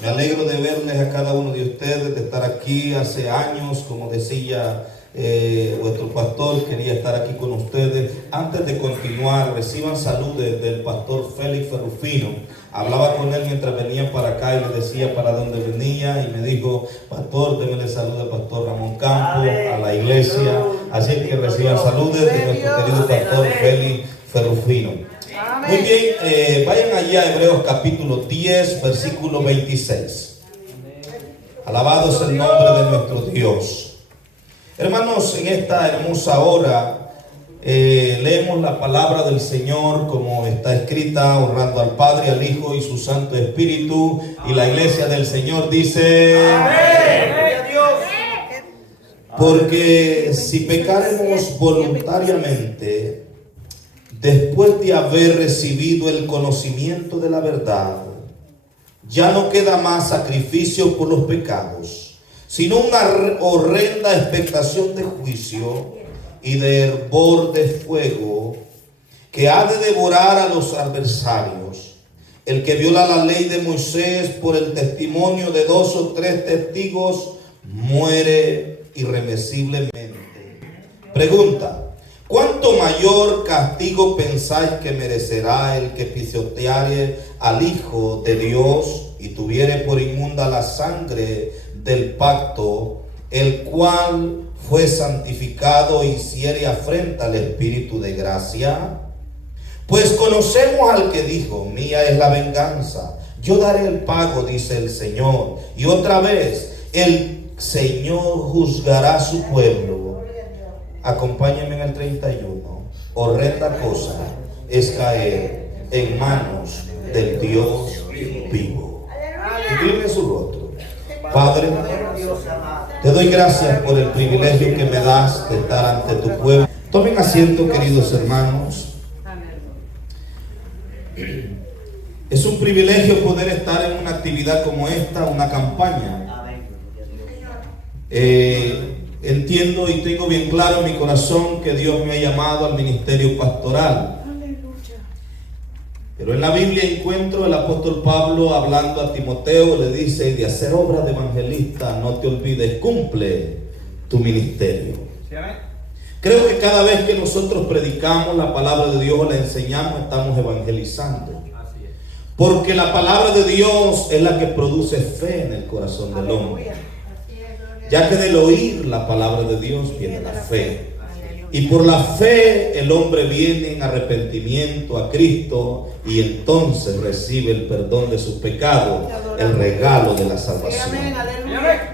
Me alegro de verles a cada uno de ustedes, de estar aquí hace años, como decía vuestro pastor, quería estar aquí con ustedes. Antes de continuar, reciban saludos del pastor Félix Ferrufino. Hablaba con él mientras venía para acá y le decía para dónde venía y me dijo: pastor, démele saludos al pastor Ramón Campos, a la iglesia. Así que reciban saludos de nuestro querido pastor Félix Ferrufino. Muy bien, vayan allá a Hebreos capítulo 10, versículo 26. Alabado es el nombre de nuestro Dios. Hermanos, en esta hermosa hora leemos la palabra del Señor como está escrita, honrando al Padre, al Hijo y su Santo Espíritu. Y la iglesia del Señor dice: amén. Porque si pecaremos voluntariamente, después de haber recibido el conocimiento de la verdad, ya no queda más sacrificio por los pecados, sino una horrenda expectación de juicio y de hervor de fuego que ha de devorar a los adversarios. El que viola la ley de Moisés por el testimonio de 2 o 3 testigos muere irremisiblemente. Pregunta: ¿cuánto mayor castigo pensáis que merecerá el que pisoteare al Hijo de Dios y tuviere por inmunda la sangre del pacto, el cual fue santificado, y hiciere afrenta al Espíritu de gracia? Pues conocemos al que dijo: mía es la venganza, yo daré el pago, dice el Señor. Y otra vez, el Señor juzgará a su pueblo. Acompáñenme en el 31. Horrenda cosa es caer en manos del Dios vivo. Incline su rostro. Padre, te doy gracias por el privilegio que me das de estar ante tu pueblo. Tomen asiento, queridos hermanos. Es un privilegio poder estar en una actividad como esta, una campaña. Entiendo y tengo bien claro en mi corazón que Dios me ha llamado al ministerio pastoral. Pero en la Biblia encuentro el apóstol Pablo hablando a Timoteo, le dice: de hacer obra de evangelista no te olvides, cumple tu ministerio. Creo que cada vez que nosotros predicamos la palabra de Dios o la enseñamos, estamos evangelizando. Porque la palabra de Dios es la que produce fe en el corazón del hombre. Ya que del oír la palabra de Dios viene la fe. Y por la fe el hombre viene en arrepentimiento a Cristo y entonces recibe el perdón de sus pecados, el regalo de la salvación.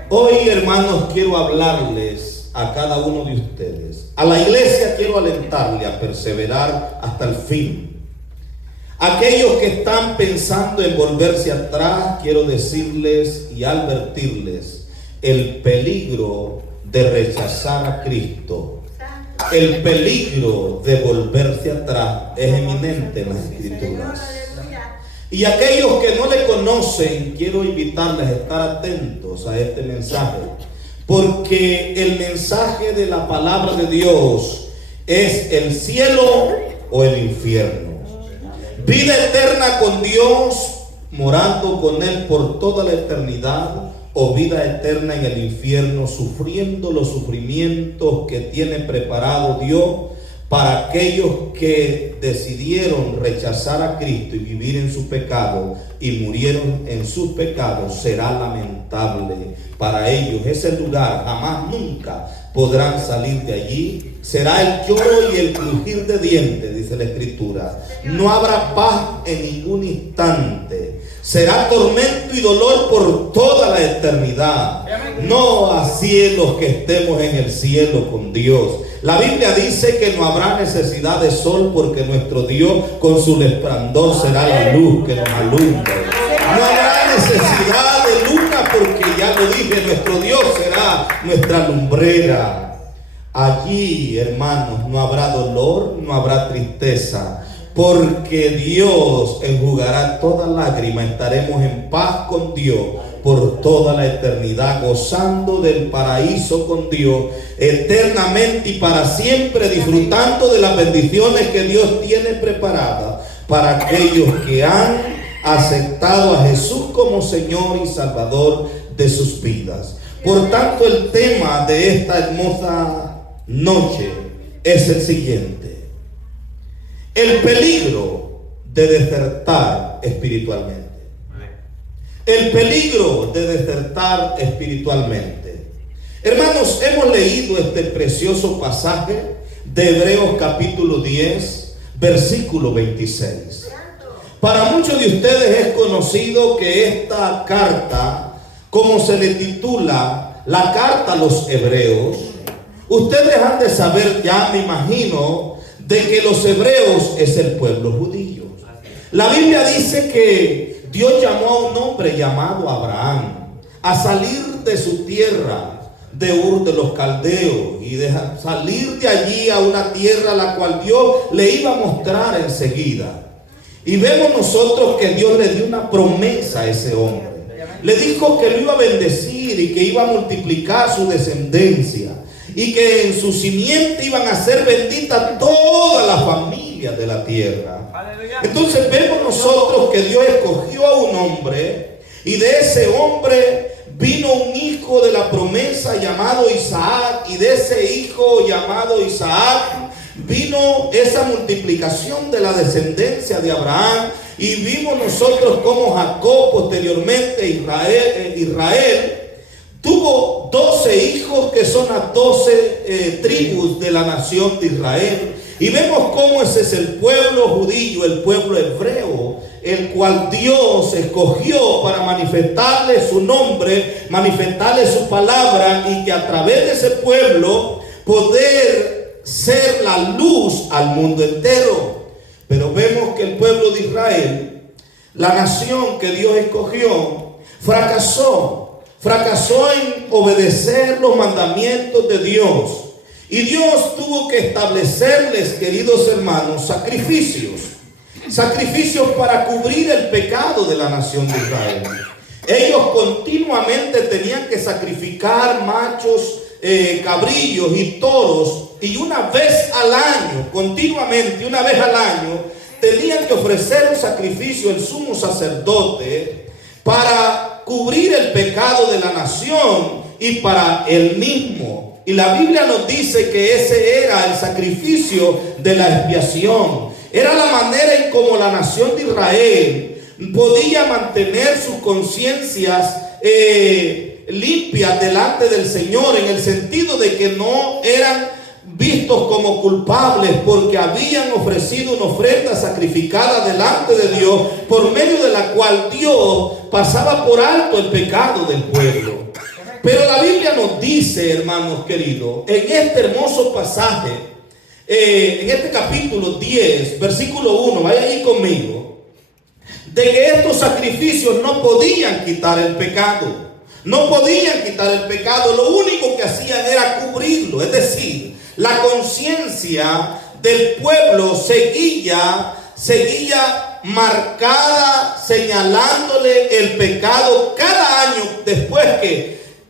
Hoy, hermanos, quiero hablarles a cada uno de ustedes. A la iglesia quiero alentarle a perseverar hasta el fin. Aquellos que están pensando en volverse atrás, quiero decirles y advertirles el peligro de rechazar a Cristo. El peligro de volverse atrás es eminente en las Escrituras. Y aquellos que no le conocen, quiero invitarles a estar atentos a este mensaje, porque el mensaje de la palabra de Dios es el cielo o el infierno. Vida eterna con Dios, morando con Él por toda la eternidad, o vida eterna en el infierno, sufriendo los sufrimientos que tiene preparado Dios para aquellos que decidieron rechazar a Cristo y vivir en su pecado y murieron en sus pecados. Será lamentable para ellos. Ese lugar jamás, nunca podrán salir de allí. Será el lloro y el crujir de dientes, dice la Escritura. No habrá paz en ningún instante. Será tormento y dolor por toda la eternidad. No así los que estemos en el cielo con Dios. La Biblia dice que no habrá necesidad de sol, porque nuestro Dios con su resplandor será la luz que nos alumbre. No habrá necesidad de luna, porque ya lo dije, nuestro Dios será nuestra lumbrera. Allí, hermanos, no habrá dolor, no habrá tristeza, porque Dios enjugará toda lágrima. Estaremos en paz con Dios por toda la eternidad, gozando del paraíso con Dios eternamente y para siempre, disfrutando de las bendiciones que Dios tiene preparadas para aquellos que han aceptado a Jesús como Señor y Salvador de sus vidas. Por tanto, el tema de esta hermosa noche es el siguiente: el peligro de desertar espiritualmente. El peligro de desertar espiritualmente. Hermanos, hemos leído este precioso pasaje de Hebreos capítulo 10, versículo 26. Para muchos de ustedes es conocido que esta carta, como se le titula la carta a los hebreos, ustedes han de saber ya, me imagino, de que los hebreos es el pueblo judío. La Biblia dice que Dios llamó a un hombre llamado Abraham a salir de su tierra de Ur de los Caldeos y de salir de allí a una tierra a la cual Dios le iba a mostrar enseguida. Y vemos nosotros que Dios le dio una promesa a ese hombre. Le dijo que lo iba a bendecir y que iba a multiplicar su descendencia y que en su simiente iban a ser benditas todas las familias de la tierra. Entonces vemos nosotros que Dios escogió a un hombre y de ese hombre vino un hijo de la promesa llamado Isaac, y de ese hijo llamado Isaac vino esa multiplicación de la descendencia de Abraham. Y vimos nosotros cómo Jacob, posteriormente Israel tuvo 12 hijos que son las 12 tribus de la nación de Israel. Y vemos cómo ese es el pueblo judío, el pueblo hebreo, el cual Dios escogió para manifestarle su nombre, manifestarle su palabra, y que a través de ese pueblo poder ser la luz al mundo entero. Pero vemos que el pueblo de Israel, la nación que Dios escogió, fracasó en obedecer los mandamientos de Dios. Y Dios tuvo que establecerles, queridos hermanos, sacrificios para cubrir el pecado de la nación de Israel. Ellos continuamente tenían que sacrificar machos, cabrillos y toros, y una vez al año, continuamente, una vez al año, tenían que ofrecer un sacrificio al sumo sacerdote para cubrir el pecado de la nación y para él mismo. Y la Biblia nos dice que ese era el sacrificio de la expiación. Era la manera en cómo la nación de Israel podía mantener sus conciencias limpias delante del Señor, en el sentido de que no eran vistos como culpables porque habían ofrecido una ofrenda sacrificada delante de Dios, por medio de la cual Dios pasaba por alto el pecado del pueblo. Pero la Biblia nos dice, hermanos queridos, en este hermoso pasaje, en este capítulo 10, versículo 1, vaya ahí conmigo, de que estos sacrificios no podían quitar el pecado. No podían quitar el pecado, lo único que hacían era cubrirlo. Es decir, la conciencia del pueblo seguía marcada, señalándole el pecado. Cada año después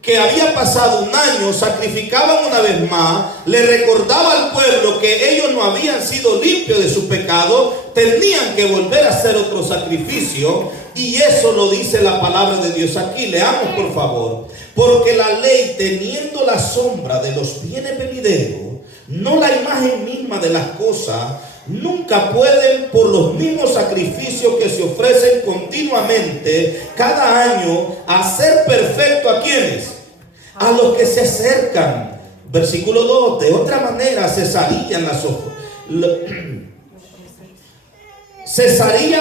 que había pasado un año, sacrificaban una vez más, le recordaba al pueblo que ellos no habían sido limpios de su pecado, tenían que volver a hacer otro sacrificio. Y eso lo dice la palabra de Dios aquí. Leamos por favor. Porque la ley, teniendo la sombra de los bienes venideros, no la imagen misma de las cosas, nunca pueden, por los mismos sacrificios que se ofrecen continuamente cada año, hacer perfecto a quienes, a los que se acercan. Versículo 2. De otra manera cesarían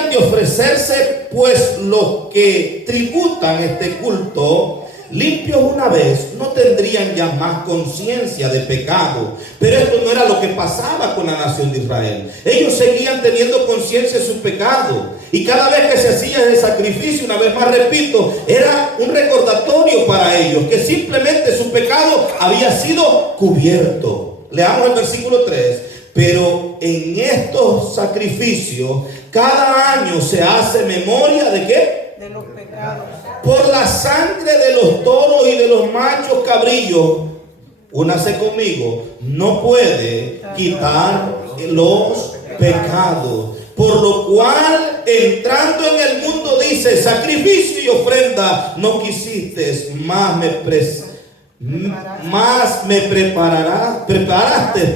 de ofrecerse, pues los que tributan este culto, limpios una vez, no tendrían ya más conciencia de pecado. Pero esto no era lo que pasaba con la nación de Israel. Ellos seguían teniendo conciencia de su pecado, y cada vez que se hacía el sacrificio, una vez más repito, era un recordatorio para ellos que simplemente su pecado había sido cubierto. Leamos el versículo 3. Pero en estos sacrificios cada año se hace memoria ¿de qué? De los pecados. Por la sangre de los toros y de los machos cabrillos, únase conmigo, no puede quitar los pecados. Por lo cual, entrando en el mundo dice, sacrificio y ofrenda no quisiste, más me preparaste,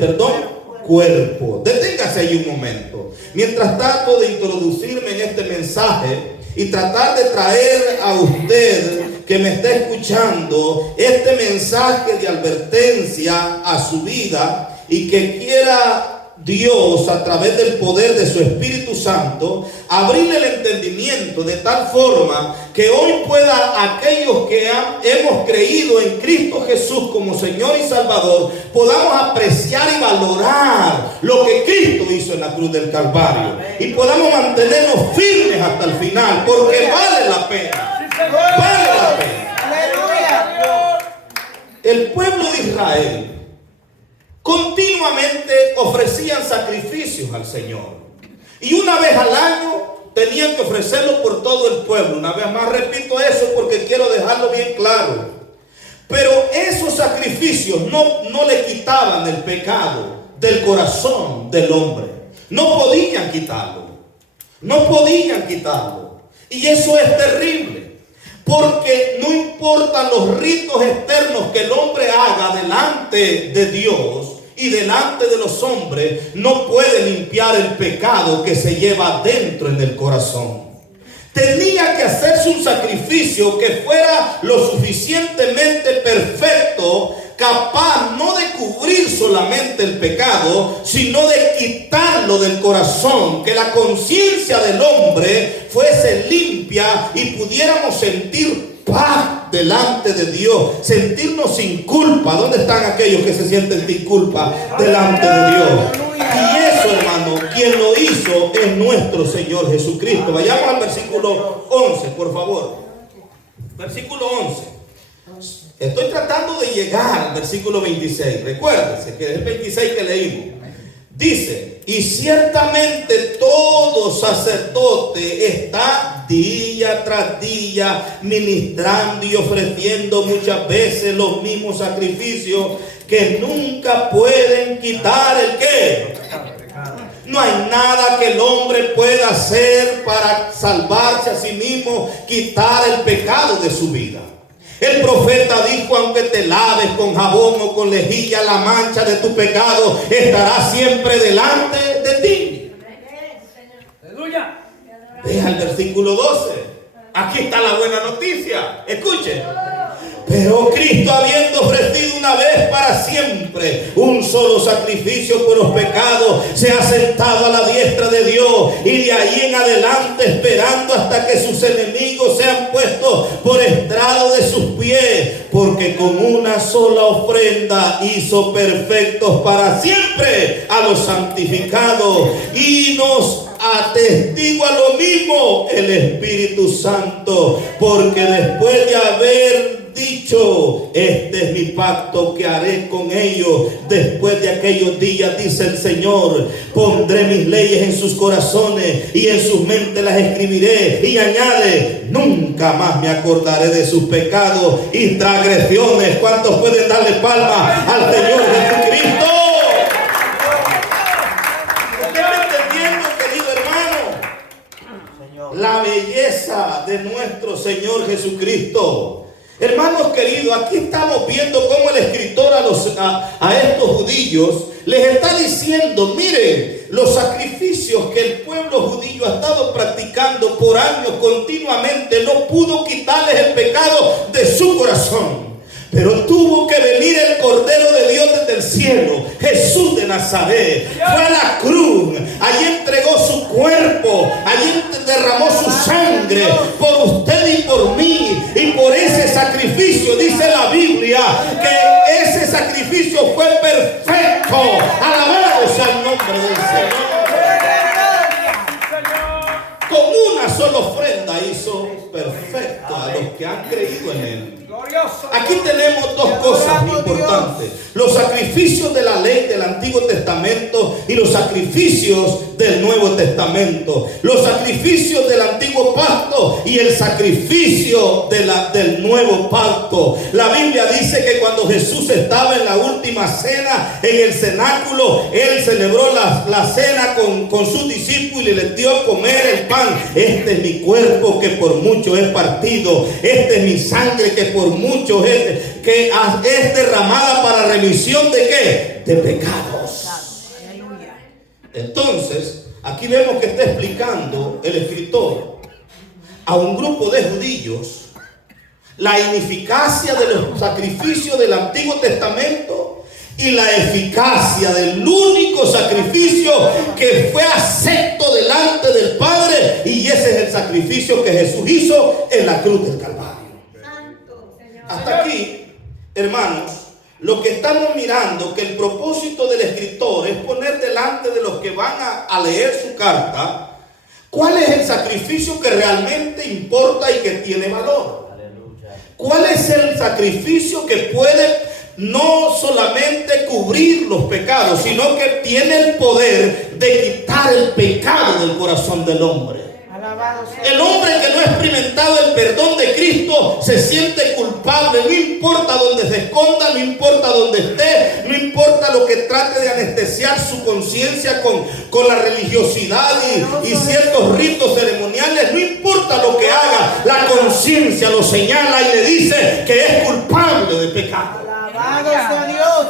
cuerpo. Deténgase ahí un momento. Mientras trato de introducirme en este mensaje y tratar de traer a usted que me está escuchando este mensaje de advertencia a su vida, y que quiera Dios, a través del poder de su Espíritu Santo, abrirle el entendimiento de tal forma que hoy pueda aquellos que hemos creído en Cristo Jesús como Señor y Salvador, podamos apreciar y valorar lo que Cristo hizo en la cruz del Calvario, y podamos mantenernos firmes hasta el final, porque vale la pena. Vale la pena. El pueblo de Israel continuamente ofrecían sacrificios al Señor, y una vez al año tenían que ofrecerlo por todo el pueblo. Una vez más repito eso porque quiero dejarlo bien claro. Pero esos sacrificios no le quitaban el pecado del corazón del hombre. No podían quitarlo. No podían quitarlo. Y eso es terrible, porque no importan los ritos externos que el hombre haga delante de Dios y delante de los hombres, no puede limpiar el pecado que se lleva dentro en el corazón. Tenía que hacerse un sacrificio que fuera lo suficientemente perfecto, capaz no de cubrir solamente el pecado, sino de quitarlo del corazón, que la conciencia del hombre fuese limpia y pudiéramos sentir paz delante de Dios, sentirnos sin culpa. ¿Dónde están aquellos que se sienten sin culpa delante de Dios? Y eso, hermano, quien lo hizo es nuestro Señor Jesucristo. Vayamos al versículo 11, por favor. Versículo 11. Estoy tratando de llegar al versículo 26. Recuérdense que es el 26 que leímos. Dice: y ciertamente todo sacerdote está día tras día ministrando y ofreciendo muchas veces los mismos sacrificios que nunca pueden quitar el ¿qué? No hay nada que el hombre pueda hacer para salvarse a sí mismo, quitar el pecado de su vida. El profeta dijo: aunque te laves con jabón o con lejía, la mancha de tu pecado estará siempre delante de ti. Aleluya. Deja el versículo 12. Aquí está la buena noticia. Escuchen. Pero Cristo, habiendo ofrecido una vez para siempre un solo sacrificio por los pecados, se ha sentado a la diestra de Dios, y de ahí en adelante esperando hasta que sus enemigos sean puestos por estrado de sus pies, porque con una sola ofrenda hizo perfectos para siempre a los santificados, y nos atestigua lo mismo el Espíritu Santo, porque después de haber dicho: este es mi pacto que haré con ellos después de aquellos días, dice el Señor, pondré mis leyes en sus corazones y en sus mentes las escribiré. Y añade: nunca más me acordaré de sus pecados y transgresiones. ¿Cuántos pueden darle palmas al Señor Jesucristo? La belleza de nuestro Señor Jesucristo. Hermanos queridos, aquí estamos viendo cómo el escritor a estos judíos les está diciendo: miren, los sacrificios que el pueblo judío ha estado practicando por años continuamente no pudo quitarles el pecado de su corazón. Pero tuvo que venir el Cordero de Dios desde el cielo, Jesús de Nazaret. Fue a la cruz, allí entregó su cuerpo, allí derramó su sangre por usted y por mí. Y por ese sacrificio, dice la Biblia, que ese sacrificio fue perfecto. Alabado sea el nombre del Señor. Con una sola ofrenda hizo perfecto a los que han creído en Él. Aquí tenemos dos cosas importantes: los sacrificios de la ley del Antiguo Testamento y los sacrificios del Nuevo Testamento. Los sacrificios del Antiguo Pacto y el sacrificio del Nuevo Pacto. La Biblia dice que cuando Jesús estaba en la última cena en el cenáculo, Él celebró la cena con sus discípulos y les dio a comer el pan. Este es mi cuerpo que por mucho es partido. Este es mi sangre que por mucho es derramada para remisión ¿de qué? De pecados. Entonces, aquí vemos que está explicando el escritor a un grupo de judíos la ineficacia de los sacrificios del Antiguo Testamento y la eficacia del único sacrificio que fue acepto delante del Padre, y ese es el sacrificio que Jesús hizo en la cruz del Calvario. Hasta aquí, hermanos, lo que estamos mirando, que el propósito del escritor es poner delante de los que van a leer su carta, cuál es el sacrificio que realmente importa y que tiene valor. ¿Cuál es el sacrificio que puede no solamente cubrir los pecados, sino que tiene el poder de quitar el pecado del corazón del hombre? El hombre que no ha experimentado el perdón de Cristo se siente culpable, no importa donde se esconda, no importa donde esté, no importa lo que trate de anestesiar su conciencia con la religiosidad y ciertos ritos ceremoniales, no importa lo que haga, la conciencia lo señala y le dice que es culpable de pecado.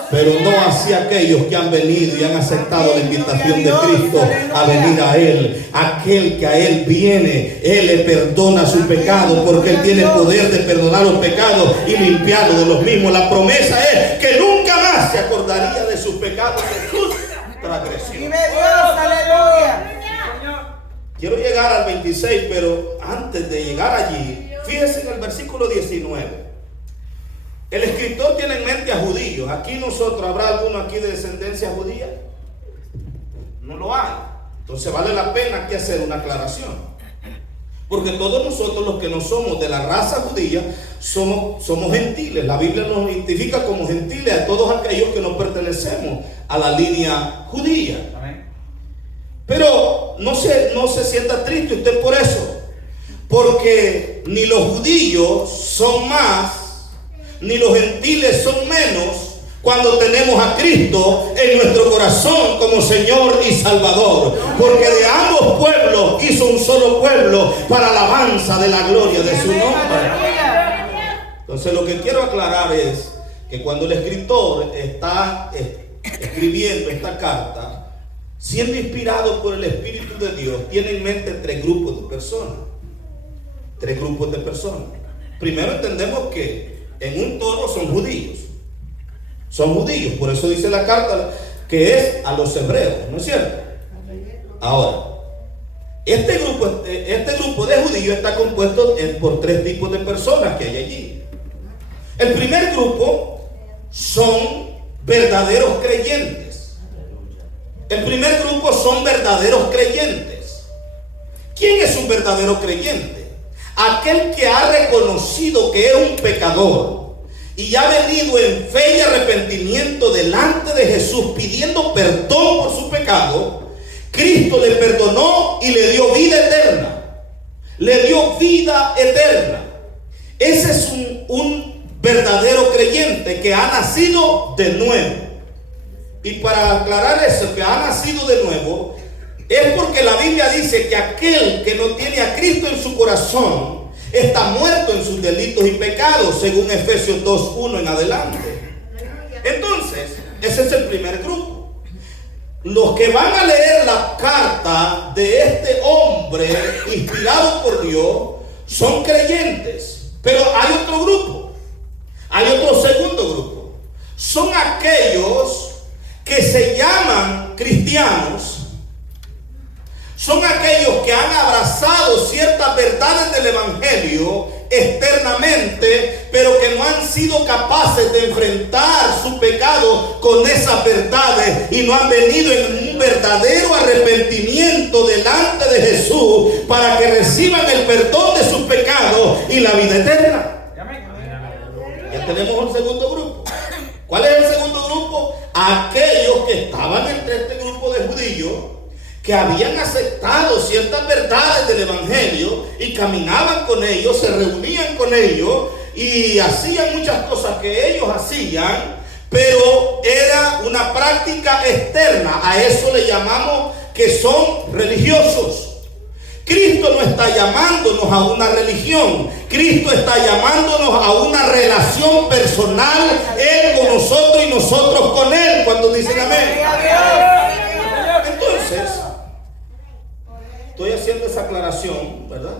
Pero no así aquellos que han venido y han aceptado la invitación de Cristo a venir a Él. Aquel que a Él viene, Él le perdona su pecado, porque Él tiene poder de perdonar los pecados y limpiarlos de los mismos. La promesa es que nunca más se acordaría de sus pecados, de sus transgresiones. Quiero llegar al 26, pero antes de llegar allí, fíjense en el versículo 19. El escritor tiene en mente a judíos. Aquí nosotros, ¿habrá alguno aquí de descendencia judía? No lo hay. Entonces vale la pena aquí hacer una aclaración. Porque todos nosotros los que no somos de la raza judía somos gentiles. La Biblia nos identifica como gentiles a todos aquellos que no pertenecemos a la línea judía. Pero no se sienta triste usted por eso. Porque ni los judíos son más, ni los gentiles son menos cuando tenemos a Cristo en nuestro corazón como Señor y Salvador. Porque de ambos pueblos hizo un solo pueblo para alabanza de la gloria de su nombre. Entonces lo que quiero aclarar es que cuando el escritor está escribiendo esta carta, siendo inspirado por el Espíritu de Dios, tiene en mente tres grupos de personas. Tres grupos de personas. Primero entendemos que en un todo son judíos. Son judíos. Por eso dice la carta que es a los hebreos. ¿No es cierto? Ahora, este grupo de judíos está compuesto por tres tipos de personas que hay allí. El primer grupo son verdaderos creyentes. El primer grupo son verdaderos creyentes. ¿Quién es un verdadero creyente? Aquel que ha reconocido que es un pecador y ha venido en fe y arrepentimiento delante de Jesús pidiendo perdón por su pecado. Cristo le perdonó y le dio vida eterna. Le dio vida eterna. Ese es un verdadero creyente que ha nacido de nuevo. Y para aclarar eso, que ha nacido de nuevo, es porque la Biblia dice que aquel que no tiene a Cristo en su corazón está muerto en sus delitos y pecados, según Efesios 2:1 en adelante. Entonces, ese es el primer grupo. Los que van a leer la carta de este hombre inspirado por Dios son creyentes. Pero hay otro grupo. Hay otro segundo grupo. Son aquellos que se llaman cristianos. Son aquellos que han abrazado ciertas verdades del evangelio externamente, pero que no han sido capaces de enfrentar su pecado con esas verdades y no han venido en un verdadero arrepentimiento delante de Jesús para que reciban el perdón de sus pecados y la vida eterna. tenemos un segundo grupo. ¿Cuál es el segundo grupo? Aquellos que estaban entre este grupo de judíos que habían aceptado ciertas verdades del evangelio y caminaban con ellos, se reunían con ellos y hacían muchas cosas que ellos hacían, pero era una práctica externa. A eso le llamamos que son religiosos. Cristo no está llamándonos a una religión. Cristo está llamándonos a una relación personal, Él con nosotros y nosotros con Él. Cuando dicen amén. Entonces, estoy haciendo esa aclaración, ¿verdad?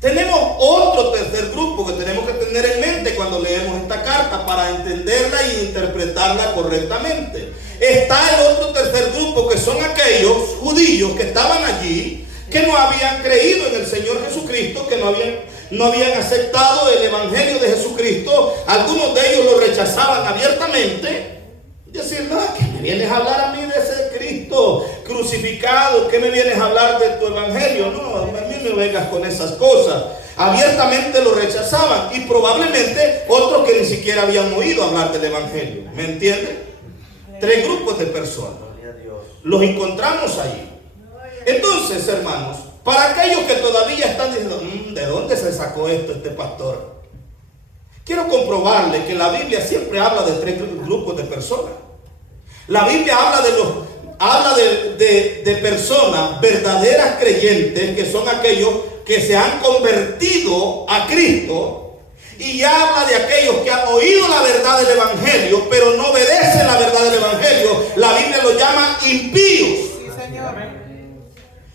Tenemos otro tercer grupo que tenemos que tener en mente cuando leemos esta carta para entenderla y interpretarla correctamente. Está el otro tercer grupo, que son aquellos judíos que estaban allí, que no habían creído en el Señor Jesucristo, que no habían aceptado el evangelio de Jesucristo. Algunos de ellos lo rechazaban abiertamente. Decir, no, ¿qué me vienes a hablar a mí de ese Cristo crucificado? ¿Qué me vienes a hablar de tu evangelio? No, a mí me vengas con esas cosas. Abiertamente lo rechazaban, y probablemente otros que ni siquiera habían oído hablar del evangelio. ¿Me entienden? Tres grupos de personas. Los encontramos allí. Entonces, hermanos, para aquellos que todavía están diciendo, ¿de dónde se sacó esto este pastor? Quiero comprobarle que la Biblia siempre habla de tres grupos de personas. La Biblia habla de personas verdaderas creyentes, que son aquellos que se han convertido a Cristo, y habla de aquellos que han oído la verdad del evangelio, pero no obedecen la verdad del evangelio. La Biblia lo llama impíos. Sí, Señor.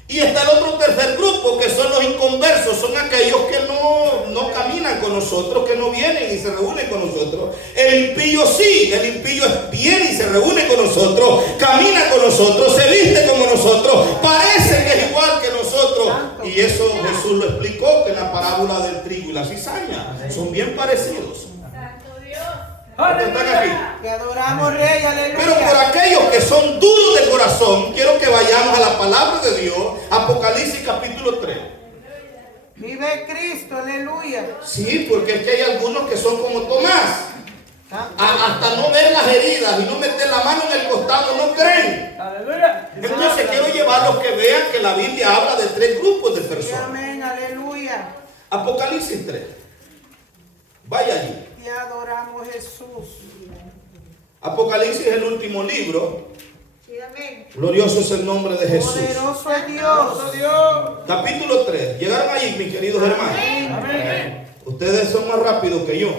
Y está el otro tercer grupo, que son los inconversos. Son aquellos que no caminan con nosotros, que no vienen y se reúnen con nosotros. El impío sí, el impío viene y se reúne con nosotros, camina con nosotros, se viste como nosotros, parece que es igual que nosotros. Y eso Jesús lo explicó, que en la parábola del trigo y la cizaña son bien parecidos. Están aquí. Te adoramos, Rey, aleluya. Pero por aquellos que son duros de corazón, quiero que vayamos a la palabra de Dios, Apocalipsis capítulo 3. Vive Cristo, aleluya. Sí, porque es que hay algunos que son como Tomás. Hasta no ver las heridas y no meter la mano en el costado, no creen. Entonces quiero llevarlos que vean que la Biblia habla de tres grupos de personas. Amén, aleluya. Apocalipsis 3. Vaya allí. Te adoramos, Jesús. Apocalipsis es el último libro. Sí, amén. Glorioso es el nombre de Jesús. Poderoso es Dios. Capítulo 3. Llegaron allí, mis queridos hermanos. Amén. Ustedes son más rápidos que yo.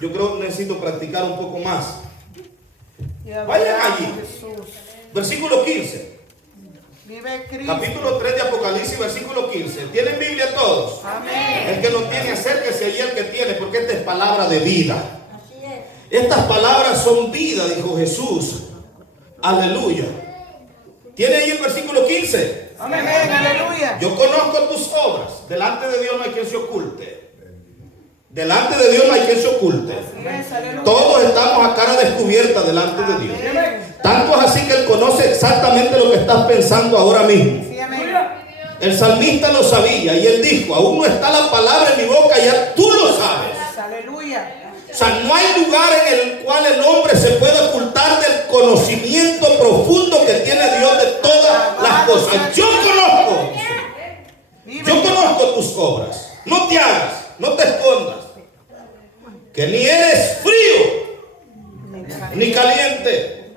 Yo creo que necesito practicar un poco más. Vayan allí. Jesús. Versículo 15. Vive Cristo. Capítulo 3 de Apocalipsis, versículo 15. ¿Tienen Biblia todos? Amén. El que no tiene, acérquese allí el que tiene, porque esta es palabra de vida. Así es. Estas palabras son vida, dijo Jesús. Aleluya. ¿Tiene ahí el versículo 15? Amén, aleluya. Yo conozco tus obras. Delante de Dios no hay quien se oculte. Delante de Dios no hay quien se oculte. Así es, aleluya. Todos estamos a cara descubierta delante de Dios. Amén. Tanto es así que Él conoce exactamente lo que estás pensando ahora mismo. Sí, amén. El salmista lo sabía y él dijo, aún no está la palabra en mi boca, ya tú lo sabes. Aleluya. O sea, no hay lugar en el cual el hombre se puede ocultar del conocimiento profundo que tiene Dios de todas las cosas. Yo conozco tus obras. No te hagas, no te escondas. Que ni eres frío ni caliente.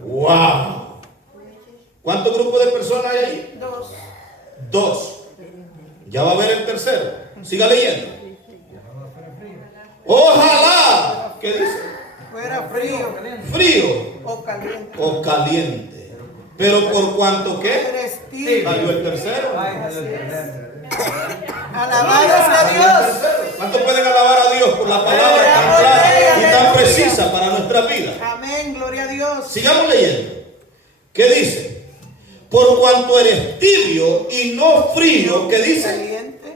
¡Wow! ¿Cuántos grupos de personas hay ahí? Dos. Ya va a haber el tercero. Siga leyendo. Ojalá. ¿Qué dice? Fuera frío Frío o caliente. o caliente. Pero por cuanto que Eres tibio. salió el tercero. Alabado sea Dios. ¿Cuántos pueden alabar a Dios por la palabra tan clara y tan precisa para nuestra vida? Amén, gloria a Dios. Sigamos leyendo. ¿Qué dice? Por cuanto eres tibio y no frío, ¿qué dice? Caliente.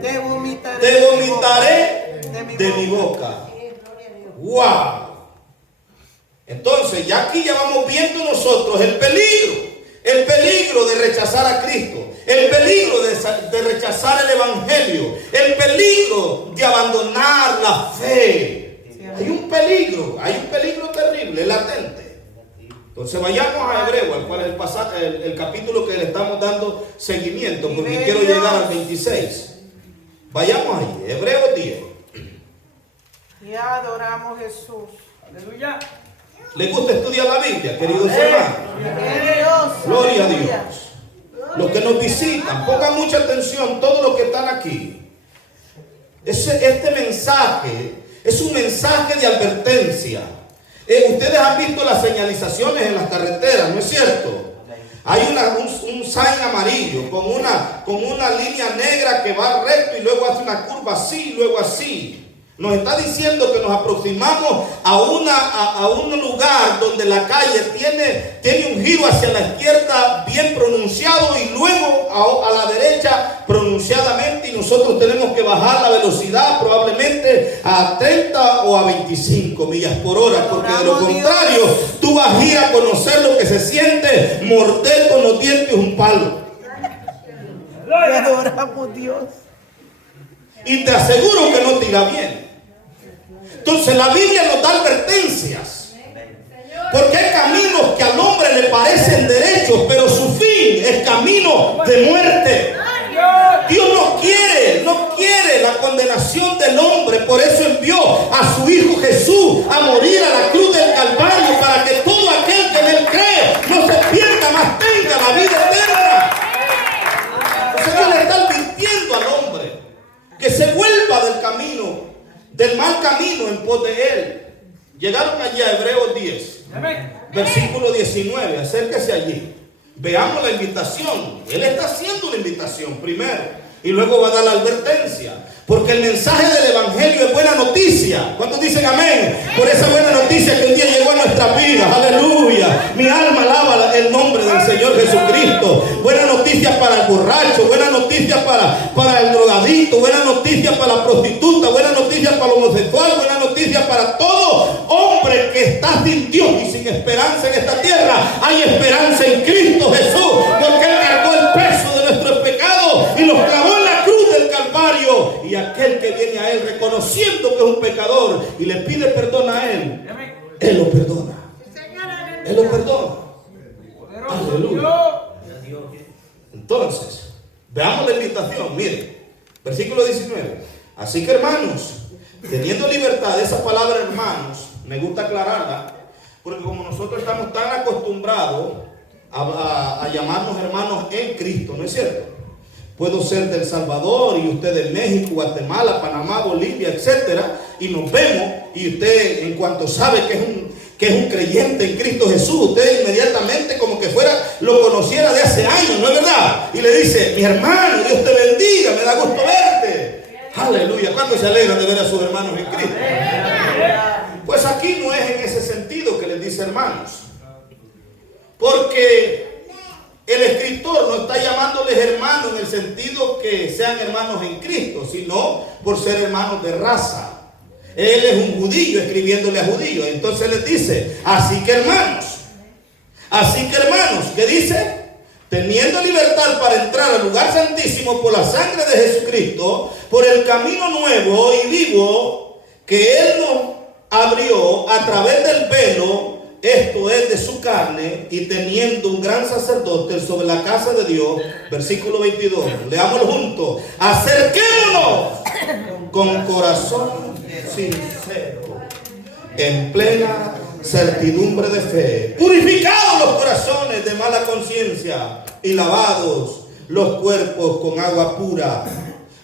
Te vomitaré. Te vomitaré de mi boca. ¡Wow! Entonces, ya aquí ya vamos viendo nosotros el peligro de rechazar a Cristo, el peligro de rechazar el evangelio, el peligro de abandonar la fe. hay un peligro terrible, latente. Entonces vayamos a Hebreo, al cual es el pasaje, el capítulo que le estamos dando seguimiento, porque quiero llegar al 26. Vayamos ahí, Hebreos 10. Y adoramos a Jesús. Aleluya. ¿Les gusta estudiar la Biblia, queridos hermanos? Gloria a Dios. Los que nos visitan, pongan mucha atención, todos los que están aquí. Este mensaje es un mensaje de advertencia. Ustedes han visto las señalizaciones en las carreteras, ¿no es cierto? Hay un sign amarillo con una línea negra que va recto y luego hace una curva así y luego así. Nos está diciendo que nos aproximamos a un lugar donde la calle tiene un giro hacia la izquierda bien pronunciado y luego a la derecha pronunciadamente, y nosotros tenemos que bajar la velocidad probablemente a 30 o a 25 millas por hora, porque de lo contrario tú vas a ir a conocer lo que se siente morder con los dientes un palo. Y adoramos a Dios. Y te aseguro que no te irá bien. Entonces la Biblia nos da advertencias. Porque hay caminos que al hombre le parecen derechos, pero su fin es camino de muerte. Dios no quiere la condenación del hombre. Por eso envió a su Hijo Jesús a morir a la cruz del Calvario, para que todo aquel que en él cree no se pierda, mas tenga la vida eterna. Entonces Dios le está advirtiendo al hombre que se vuelva del mal camino en pos de él. Llegaron allí a Hebreos 10, versículo 19. Acérquese allí. Veamos la invitación. Él está haciendo una invitación primero y luego va a dar la advertencia. Porque el mensaje del evangelio es buena noticia. ¿Cuántos dicen amén? Por esa buena noticia que un día llegó a nuestras vidas. Aleluya. Mi alma alaba el nombre del Señor Jesucristo. Buena noticia para el borracho, buena noticia para el drogadicto, buena noticia para la prostituta, buena noticia para el homosexual, buena noticia para todo hombre que está sin Dios y sin esperanza en esta tierra. Hay esperanza en Cristo Jesús, porque Él cargó el peso de nuestros pecados y los clavó en la cruz del Calvario. Y aquel que viene a Él reconociendo que es un pecador y le pide perdón a Él, Él lo perdona. Él lo perdona. Aleluya. Entonces, veamos la invitación. Miren, versículo 19. Así que, hermanos, teniendo libertad, esa palabra hermanos, me gusta aclararla, porque como nosotros estamos tan acostumbrados a llamarnos hermanos en Cristo, ¿no es cierto? Puedo ser del Salvador y usted de México, Guatemala, Panamá, Bolivia, etcétera, y nos vemos, y usted en cuanto sabe que es un creyente en Cristo Jesús, usted inmediatamente como que lo conociera de hace años, ¿no es verdad? Y le dice: mi hermano, Dios te bendiga, me da gusto verte. Aleluya. ¿Cuántos se alegran de ver a sus hermanos en Cristo? Pues aquí no es en ese sentido que les dice hermanos, porque el escritor no está llamándoles hermanos en el sentido que sean hermanos en Cristo, sino por ser hermanos de raza. Él es un judío escribiéndole a judíos. Entonces les dice: así que hermanos, ¿qué dice? Teniendo libertad para entrar al lugar santísimo por la sangre de Jesucristo, por el camino nuevo y vivo que Él nos abrió a través del velo, esto es de su carne, y teniendo un gran sacerdote sobre la casa de Dios. Versículo 22, leámoslo juntos. Acerquémonos con corazón sincero, en plena certidumbre de fe, purificados los corazones de mala conciencia y lavados los cuerpos con agua pura.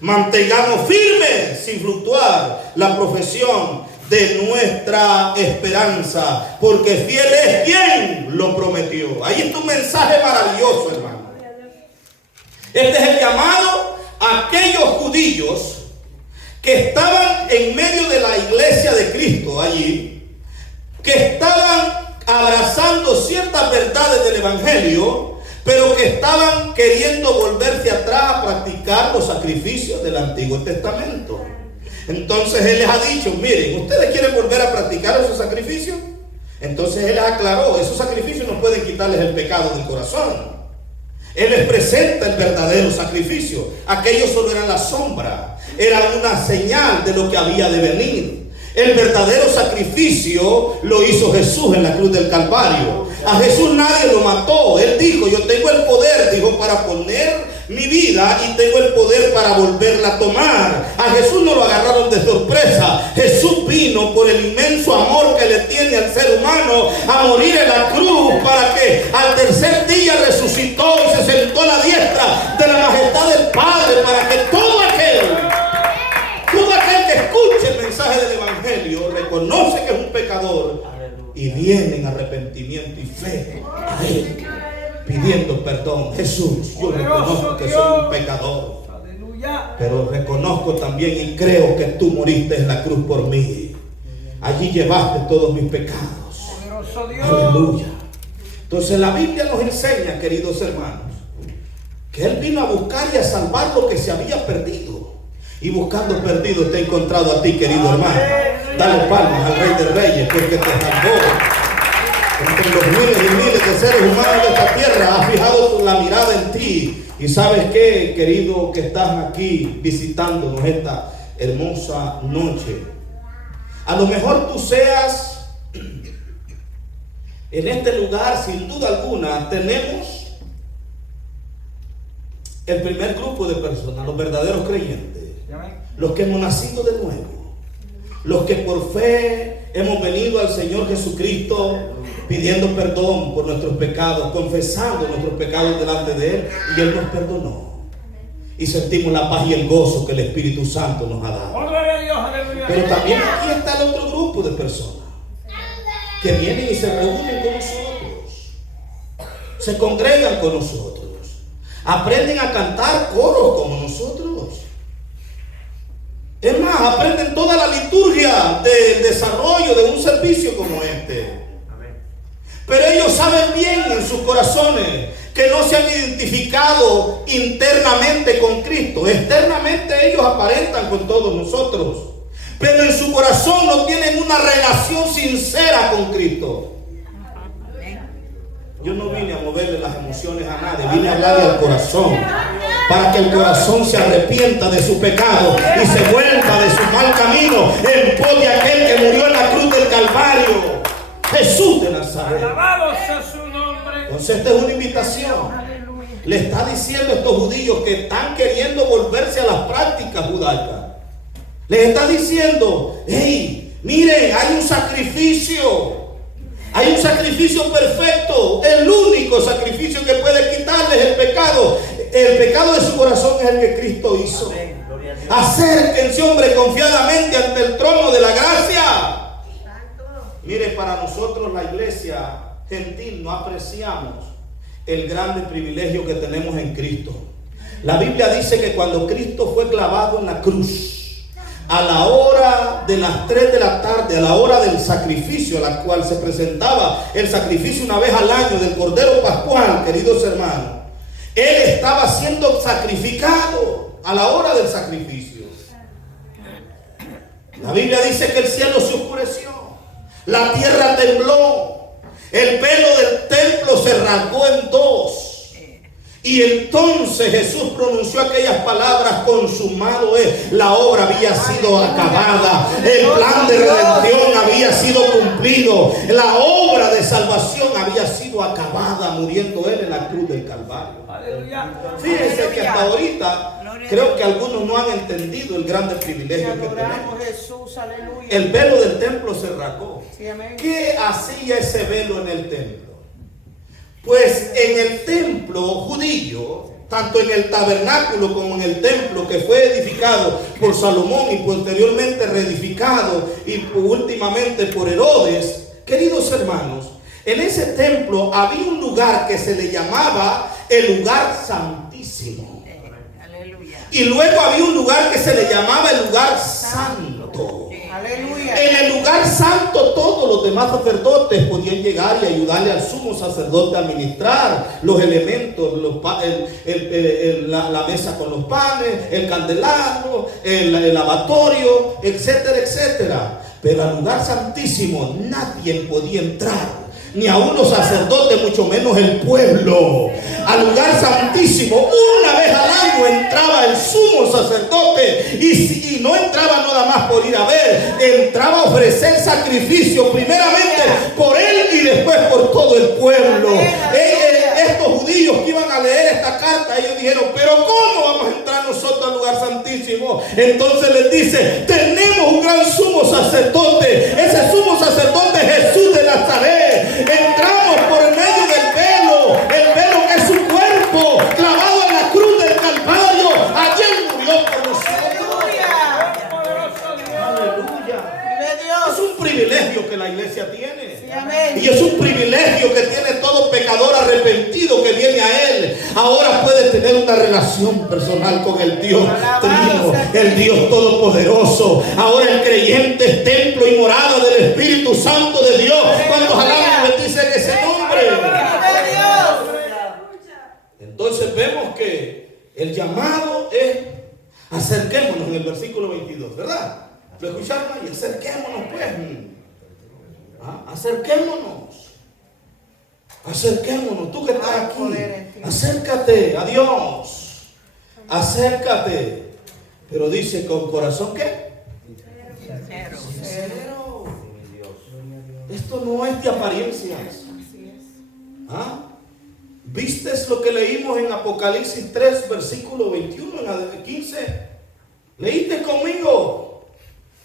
Mantengamos firmes sin fluctuar la profesión de nuestra esperanza, porque fiel es quien lo prometió. Ahí está un mensaje maravilloso, hermano. Este es el llamado a aquellos judíos que estaban en medio de la iglesia de Cristo allí, que estaban abrazando ciertas verdades del evangelio, pero que estaban queriendo volverse atrás a practicar los sacrificios del Antiguo Testamento. Entonces Él les ha dicho: miren, ¿ustedes quieren volver a practicar esos sacrificios? Entonces Él les aclaró: esos sacrificios no pueden quitarles el pecado del corazón. Él les presenta el verdadero sacrificio. Aquellos solo eran la sombra, era una señal de lo que había de venir. El verdadero sacrificio lo hizo Jesús en la cruz del Calvario. A Jesús nadie lo mató. Él dijo, yo tengo el poder, dijo, para poner mi vida y tengo el poder para volverla a tomar. A Jesús no lo agarraron de sorpresa. Jesús vino por el inmenso amor que le tiene al ser humano a morir en la cruz, para que al tercer día resucitó y se sentó a la diestra de la majestad del Padre, para que todo aquel que escuche el mensaje del Evangelio reconoce que es un pecador y viene en arrepentimiento y fe a Él, pidiendo perdón. Jesús, yo reconozco que soy un pecador, pero reconozco también y creo que tú moriste en la cruz por mí. Allí llevaste todos mis pecados. Aleluya. Entonces la Biblia nos enseña, queridos hermanos, que Él vino a buscar y a salvar lo que se había perdido. Y buscando perdido te he encontrado a ti, querido hermano. Dale palmas al Rey de Reyes, porque te salvó. Entre los miles y miles de seres humanos de esta tierra, ha fijado la mirada en ti. Y sabes qué, querido, que estás aquí visitándonos esta hermosa noche. A lo mejor tú seas en este lugar, sin duda alguna, tenemos el primer grupo de personas, los verdaderos creyentes. Los que hemos nacido de nuevo, los que por fe hemos venido al Señor Jesucristo pidiendo perdón por nuestros pecados, confesando nuestros pecados delante de Él, y Él nos perdonó y sentimos la paz y el gozo que el Espíritu Santo nos ha dado. Pero también aquí está el otro grupo de personas que vienen y se reúnen con nosotros, se congregan con nosotros, aprenden a cantar coros como nosotros. Es más, aprenden toda la liturgia del desarrollo de un servicio como este. Pero ellos saben bien en sus corazones que no se han identificado internamente con Cristo. Externamente ellos aparentan con todos nosotros, pero en su corazón no tienen una relación sincera con Cristo. Yo no vine a moverle las emociones a nadie, vine a hablarle al corazón, para que el corazón se arrepienta de su pecado y se vuelva de su mal camino en pos de aquel que murió en la cruz del Calvario, Jesús de Nazaret. Alabado sea su nombre. Entonces esta es una invitación. Le está diciendo a estos judíos que están queriendo volverse a las prácticas judaicas. Les está diciendo, hey, miren, hay un sacrificio. Hay un sacrificio perfecto, el único sacrificio que puede quitarles el pecado. El pecado de su corazón es el que Cristo hizo. Acérquense, hombre, confiadamente ante el trono de la gracia. Mire, para nosotros la iglesia gentil no apreciamos el grande privilegio que tenemos en Cristo. La Biblia dice que cuando Cristo fue clavado en la cruz, a la hora de las 3 de la tarde, a la hora del sacrificio, a la cual se presentaba el sacrificio una vez al año del Cordero Pascual, queridos hermanos, Él estaba siendo sacrificado a la hora del sacrificio. La Biblia dice que el cielo se oscureció, la tierra tembló, el velo del templo se rasgó en dos. Y entonces Jesús pronunció aquellas palabras: consumado es. La obra había sido acabada, el plan de redención había sido cumplido, la obra de salvación había sido acabada, muriendo Él en la cruz del Calvario. Fíjense que hasta ahorita creo que algunos no han entendido el grande privilegio que tenemos. El velo del templo se rasgó. ¿Qué hacía ese velo en el templo? Pues en el templo judío, tanto en el tabernáculo como en el templo que fue edificado por Salomón y posteriormente reedificado y últimamente por Herodes, queridos hermanos, en ese templo había un lugar que se le llamaba el lugar santísimo. Y luego había un lugar que se le llamaba el lugar santo. En el lugar santo todos los demás sacerdotes podían llegar y ayudarle al sumo sacerdote a administrar los elementos, la mesa con los panes, el candelabro, el lavatorio, etcétera, etcétera. Pero al lugar santísimo nadie podía entrar, ni aún los sacerdotes, mucho menos el pueblo. Al lugar santísimo, una vez al año entraba el sumo sacerdote, y no entraba nada más por ir a ver, entraba a ofrecer sacrificio primeramente por él y después por todo el pueblo. Estos judíos que iban a leer esta carta, ellos dijeron: pero ¿cómo vamos a entrar nosotros al lugar santísimo? Entonces les dice: tenemos un gran sumo sacerdote, ese sumo sacerdote es Jesús de Nazaret. Entramos por el medio del velo, el velo que es su cuerpo, clavado en la cruz del Calvario. Allí Él murió por nosotros. Aleluya. Es un privilegio que la iglesia tiene. Sí, amén. Y es un privilegio que tiene todo pecador arrepentido que viene a Él. Ahora puede tener una relación personal con el Dios Trino, el Dios Todopoderoso. Ahora el creyente es templo y morada del Espíritu Santo de Dios. Cuando alabamos y bendicen ese nombre. Entonces vemos que el llamado es: acerquémonos, en el versículo 22, ¿verdad? ¿Lo escucharon ahí? Acerquémonos pues. Acerquémonos. Acerquémonos. Tú que estás aquí, acércate a Dios. Acércate. Pero dice: con corazón ¿qué? Sincero. Esto no es de apariencias. ¿Vistes lo que leímos en Apocalipsis 3, versículo 21 en 15? ¿Leíste conmigo?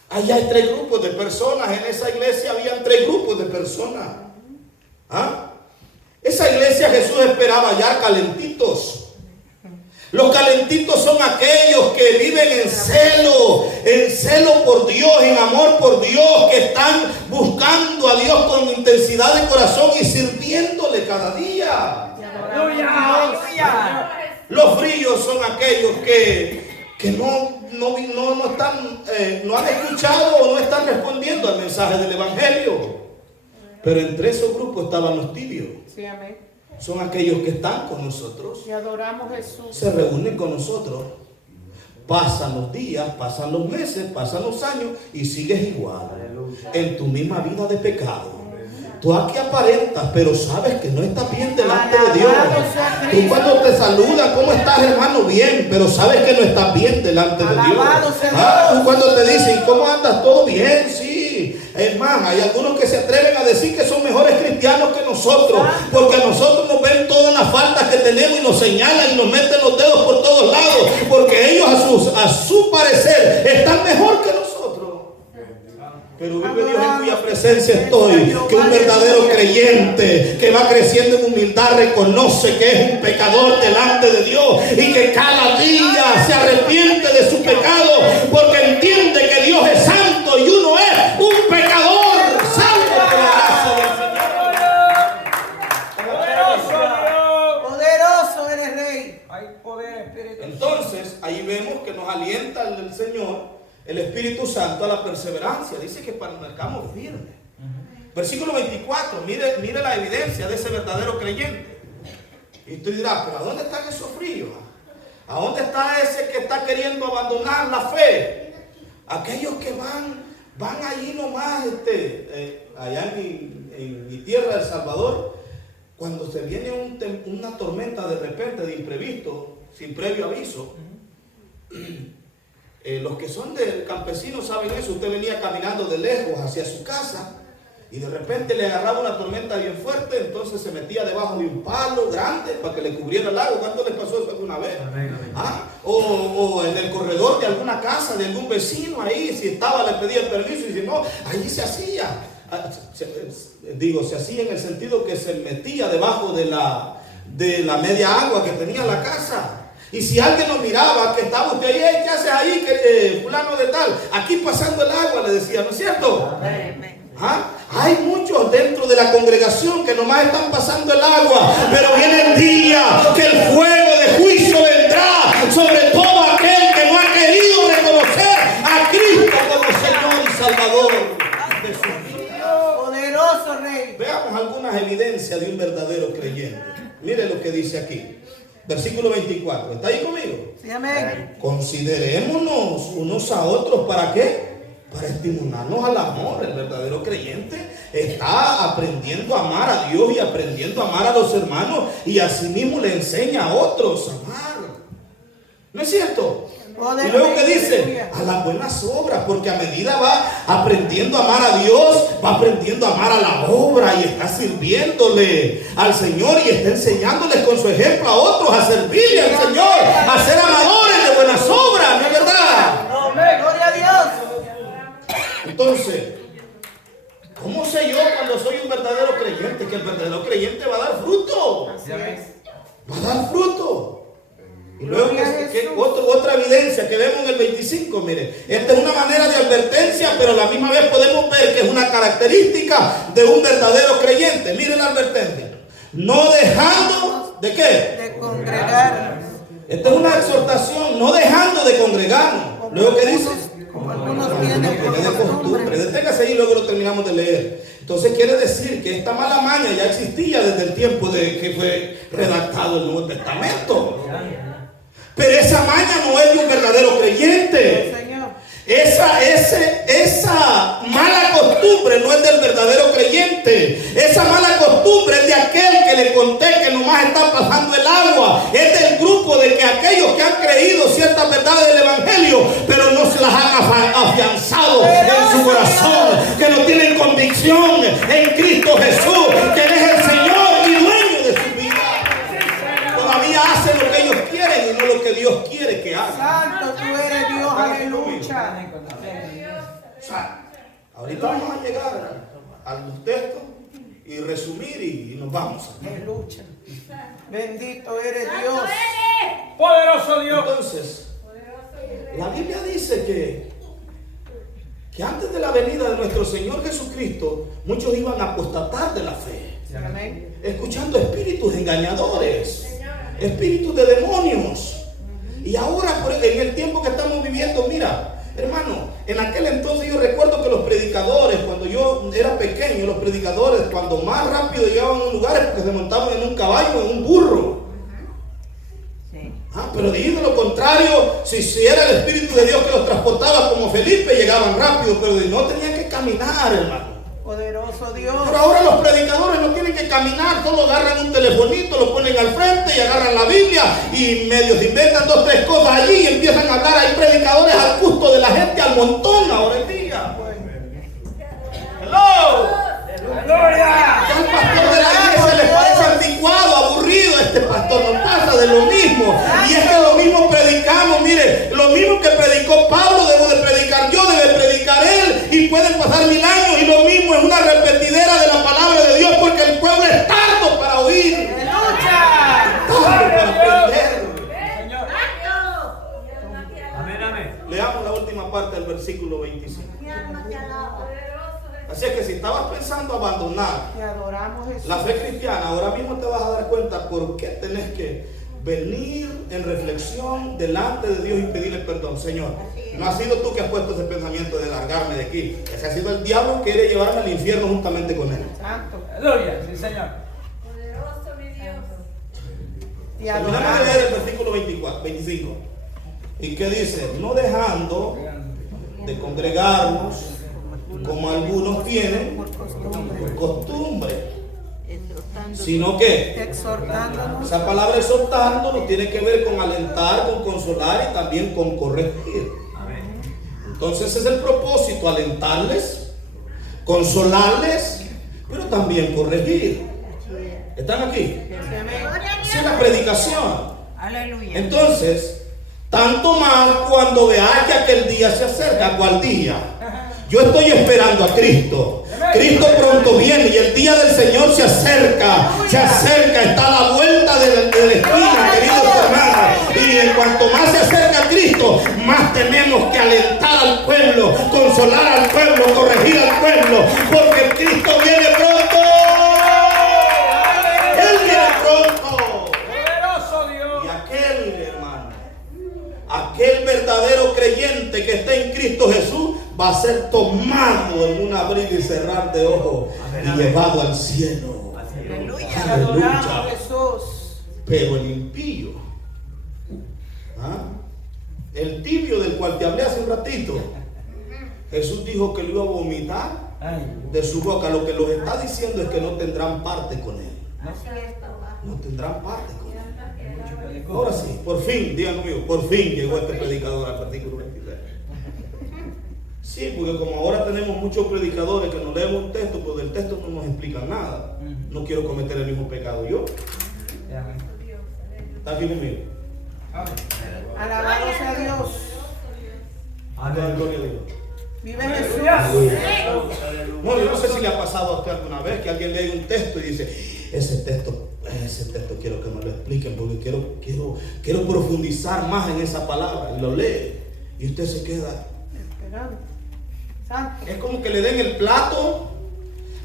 Allá hay 3 grupos de personas. En esa iglesia habían 3 grupos de personas. Esa iglesia Jesús esperaba hallar calentitos. Los calentitos son aquellos que viven en celo por Dios, en amor por Dios, que están buscando a Dios con intensidad de corazón y sirviéndole cada día. Los fríos son aquellos que no han escuchado o no están respondiendo al mensaje del Evangelio. Pero entre esos grupos estaban los tibios. Sí, amén. Son aquellos que están con nosotros. Y adoramos a Jesús. Se reúnen con nosotros. Pasan los días, pasan los meses, pasan los años y sigues igual. En tu misma vida de pecado. Tú aquí aparentas, pero sabes que no estás bien delante de Dios. Tú cuando te saludan: ¿cómo estás, hermano? Bien, pero sabes que no estás bien delante de Dios. Tú cuando te dicen: ¿cómo andas? ¿Todo bien? Sí. Es más, hay algunos que se atreven a decir que son mejores cristianos que nosotros, porque a nosotros nos ven todas las faltas que tenemos y nos señalan y nos meten los dedos por todos lados, porque ellos a su parecer están mejor que nosotros. Pero vive Dios en cuya presencia estoy, que un verdadero creyente que va creciendo en humildad reconoce que es un pecador delante de Dios y que cada día se arrepiente de su pecado, porque entiende que Dios es santo y uno es un pecador salvo por la gracia del Señor. Poderoso eres Rey. Hay poder, Espíritu. Entonces ahí vemos que nos alienta el Señor, el Espíritu Santo, a la perseverancia. Dice que permanezcamos firmes. Versículo 24, mire la evidencia de ese verdadero creyente. Y tú dirás: pero ¿a dónde están esos fríos? ¿A dónde está ese que está queriendo abandonar la fe? Aquellos que van allí nomás, allá en mi tierra, El Salvador, cuando se viene una tormenta de repente, de imprevisto, sin previo aviso. Los que son del campesino saben eso. Usted venía caminando de lejos hacia su casa y de repente le agarraba una tormenta bien fuerte, entonces se metía debajo de un palo grande para que le cubriera el agua. ¿Cuánto les pasó eso alguna vez? O en el corredor de alguna casa, de algún vecino ahí, si estaba le pedía permiso y si no, allí se hacía. Se hacía en el sentido que se metía debajo de la media agua que tenía la casa. Y si alguien nos miraba, que estaba usted ahí: ¿qué haces ahí, fulano de tal? Aquí pasando el agua, le decía, ¿no es cierto? Hay muchos dentro de la congregación que nomás están pasando el agua, pero viene el día que el fuego de juicio vendrá sobre todo aquel que no ha querido reconocer a Cristo como Señor y Salvador de su vida. Poderoso Rey. Veamos algunas evidencias de un verdadero creyente. Mire lo que dice aquí. Versículo 24. ¿Está ahí conmigo? Sí, amén. Considerémonos unos a otros. ¿Para qué? Para estimularnos al amor. El verdadero creyente está aprendiendo a amar a Dios y aprendiendo a amar a los hermanos, y asimismo le enseña a otros a amar. ¿No es cierto? Y luego que dice, a las buenas obras, porque a medida va aprendiendo a amar a Dios, va aprendiendo a amar a la obra y está sirviéndole al Señor y está enseñándoles con su ejemplo a otros a servirle al Señor, a ser amadores de buenas obras, ¿no es verdad? Gloria a Dios. Entonces, ¿cómo sé yo cuando soy un verdadero creyente? Que el verdadero creyente va a dar fruto. Así es. Va a dar fruto. Y luego otra evidencia que vemos en el 25, mire, esta es una manera de advertencia, pero a la misma vez podemos ver que es una característica de un verdadero creyente. Mire la advertencia: no dejando de qué, De congregar. esta es una exhortación, no dejando de congregarnos. Luego que dice, Como algunos tienen de costumbre, deténgase ahí y luego lo terminamos de leer. Entonces quiere decir que esta mala maña ya existía desde el tiempo de que fue redactado el Nuevo Testamento. Pero esa maña no es de un verdadero creyente. Señor. Esa mala costumbre no es del verdadero creyente. Esa mala costumbre es de aquel que le conté que nomás está pasando el agua. Es del grupo de que aquellos que han creído ciertas verdades del Evangelio, pero no se las han afianzado en su corazón, que no tienen convicción en Cristo Jesús, que Él es el Señor y dueño de su vida. Todavía hacen lo que ellos quieren y no lo que Dios quiere que hagan. Santo tú eres Dios, aleluya. O sea, ahorita vamos a llegar a los textos y resumir y nos vamos. Aleluya. Bendito eres Dios. Poderoso Dios. Entonces, la Biblia dice que antes de la venida de nuestro Señor Jesucristo, muchos iban a apostatar de la fe, Amén. escuchando espíritus engañadores, espíritus de demonios. Y ahora, en el tiempo que estamos viviendo, mira, hermano, en aquel entonces yo recuerdo que los predicadores, cuando yo era pequeño, los predicadores, cuando más rápido llegaban a un lugar es porque se montaban en un caballo, en un burro. Pero de lo contrario, si era el Espíritu de Dios que los transportaba como Felipe, llegaban rápido, pero no tenían que caminar, hermano. Poderoso Dios. Pero ahora los predicadores no tienen que caminar, solo agarran un telefonito, lo ponen al frente y agarran la Biblia y medio se inventan 2 o 3 cosas allí y empiezan a hablar. Hay predicadores al gusto de la gente, al montón ahora en día. Hello. Gloria. Ya al pastor de la iglesia les parece anticuado, aburrido. Este pastor no pasa de lo mismo. Y es que lo mismo predicamos. Mire, lo mismo que predicó Pablo debo de predicar yo, debe predicar él. Y pueden pasar 1000 años y lo mismo es una repetidera de la palabra de Dios, porque el pueblo es tardo para oír, Aleluya. tardo para aprender. Señor. Amén, amén. Leamos la última parte del versículo 25. Así es que si estabas pensando abandonar Te adoramos, Jesús. la fe cristiana, ahora mismo te vas a dar cuenta por qué tenés que venir en reflexión delante de Dios y pedirle perdón. Señor, no has sido tú que has puesto ese pensamiento de largarme de aquí. Ese ha sido el diablo que quiere llevarme al infierno juntamente con él. Santo. Gloria, sí, Señor. Poderoso mi Dios. Te Terminamos de adoramos. leer el versículo 25. ¿Y qué dice? No dejando de congregarnos, como algunos tienen por costumbre, sino que Exhortándonos. esa palabra exhortándonos tiene que ver con alentar, con consolar y también con corregir. Entonces ese es el propósito: alentarles, consolarles, pero también corregir. ¿Están aquí? Esa es la predicación. Aleluya. Entonces, tanto más cuando veáis que aquel día se acerca. ¿Cuál día? Yo estoy esperando a Cristo. Cristo pronto viene y el día del Señor se acerca, está a la vuelta de la esquina, queridos hermanos. Y en cuanto más se acerca a Cristo, más tenemos que alentar al pueblo, consolar al pueblo, corregir al pueblo, porque Cristo viene pronto. Él viene pronto. Poderoso Dios. Y aquel, hermano, aquel verdadero creyente que está en Cristo Jesús va a ser tomado en un abrir y cerrar de ojos y llevado al cielo. Aleluya. Te Aleluya. adoramos, Jesús. Pero el impío, el tibio del cual te hablé hace un ratito, Jesús dijo que lo iba a vomitar de su boca. Lo que los está diciendo es que no tendrán parte con él. No tendrán parte con él. Ahora sí, por fin, digan conmigo, por fin llegó este predicador al versículo 23. Sí, porque como ahora tenemos muchos predicadores que nos leemos un texto, pero del texto no nos explican nada. No quiero cometer el mismo pecado yo. ¿Está aquí conmigo? Alabado sea Dios. Gloria a Dios. Vive Jesús. No, yo no sé si le ha pasado a usted alguna vez que alguien lee un texto y dice, ese texto quiero que me lo expliquen porque quiero profundizar más en esa palabra. Y lo lee y usted se queda Esperando. Santo. Es como que le den el plato,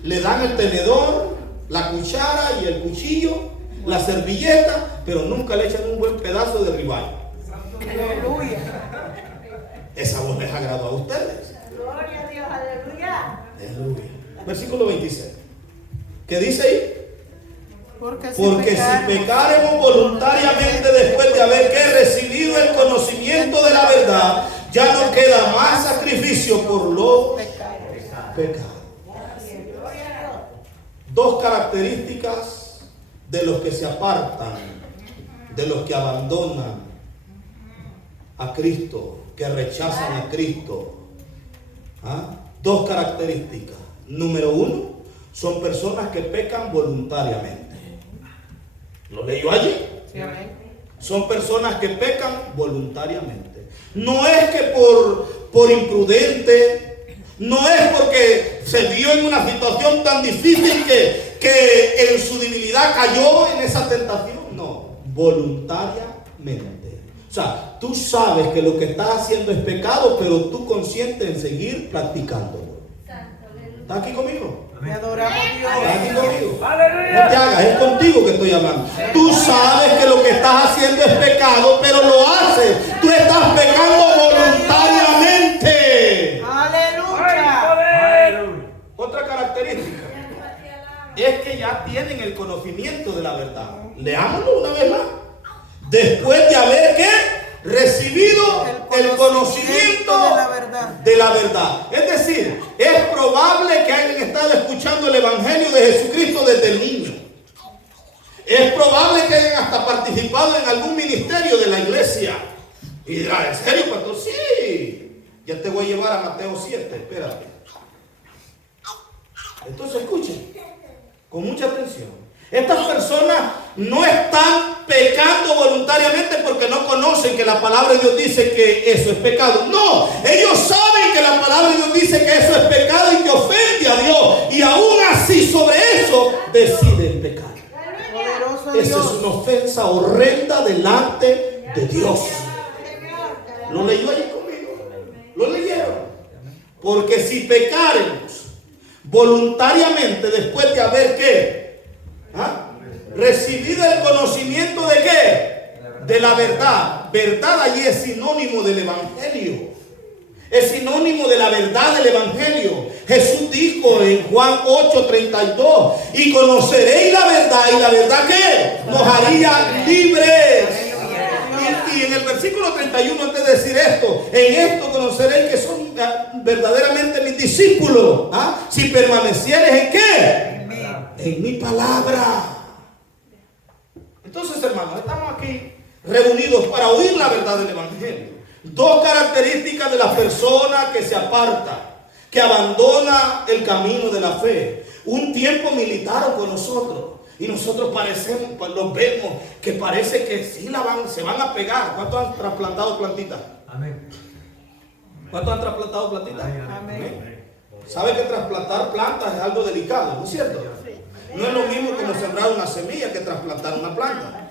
le dan el tenedor, la cuchara y el cuchillo, la servilleta, pero nunca le echan un buen pedazo de ribeye. Aleluya. Esa voz les agradó a ustedes. Gloria a Dios, aleluya. Aleluya. Versículo 26. ¿Qué dice ahí? Porque si pecaremos voluntariamente después de haber recibido el conocimiento de la verdad, ya no queda más sacrificio por los pecados. Dos características de los que se apartan, de los que abandonan a Cristo, que rechazan a Cristo. Dos características. Número uno, son personas que pecan voluntariamente. ¿Lo leyó allí? Sí, amén. Son personas que pecan voluntariamente. No es que por imprudente, no es porque se vio en una situación tan difícil que en su debilidad cayó en esa tentación. No, voluntariamente. O sea, tú sabes que lo que estás haciendo es pecado, pero tú consciente en seguir practicándolo. ¿Está aquí conmigo? Te adoramos Dios. ¿Está aquí conmigo? No Aleluya. te hagas, es contigo que estoy hablando. Tú sabes que lo que estás haciendo es pecado, pero lo haces. Tú estás pecando voluntariamente. Aleluya. Otra característica es que ya tienen el conocimiento de la verdad. Leámoslo una vez más. Después de haber recibido el conocimiento de la verdad. Es decir, es probable que hayan estado escuchando el Evangelio de Jesucristo desde el niño. Es probable que hayan hasta participado en algún ministerio de la iglesia. Y dirá, ¿en serio, pastor? Sí. Ya te voy a llevar a Mateo 7. Espérate. Entonces escuchen con mucha atención. Estas personas no están pecando voluntariamente porque no conocen que la palabra de Dios dice que eso es pecado. No, ellos saben que la palabra de Dios dice que eso es pecado y que ofende a Dios. Y aún así sobre eso deciden pecar. Poderoso Esa Dios. es una ofensa horrenda delante de Dios. ¿Lo leyó allí conmigo? ¿Lo leyeron? Porque si pecaremos voluntariamente después de haber recibido el conocimiento de de la verdad. Verdad allí es sinónimo del evangelio. Es sinónimo de la verdad del evangelio. Jesús dijo en Juan 8:32: y conoceréis la verdad, y la verdad nos haría libres. Y en el versículo 31, antes de decir esto, en esto conoceréis que son verdaderamente mis discípulos, si permanecieres en mi palabra. Entonces, hermanos, estamos aquí reunidos para oír la verdad del evangelio. Dos características de las personas que se apartan, que abandona el camino de la fe. Un tiempo militaron con nosotros y nosotros parecemos, pues los vemos que parece que sí se van a pegar. ¿Cuántos han trasplantado plantitas? Amén. ¿Cuántos han trasplantado plantitas? Amén. ¿Sabe que trasplantar plantas es algo delicado, no es cierto? No es lo mismo como sembrar una semilla que trasplantar una planta.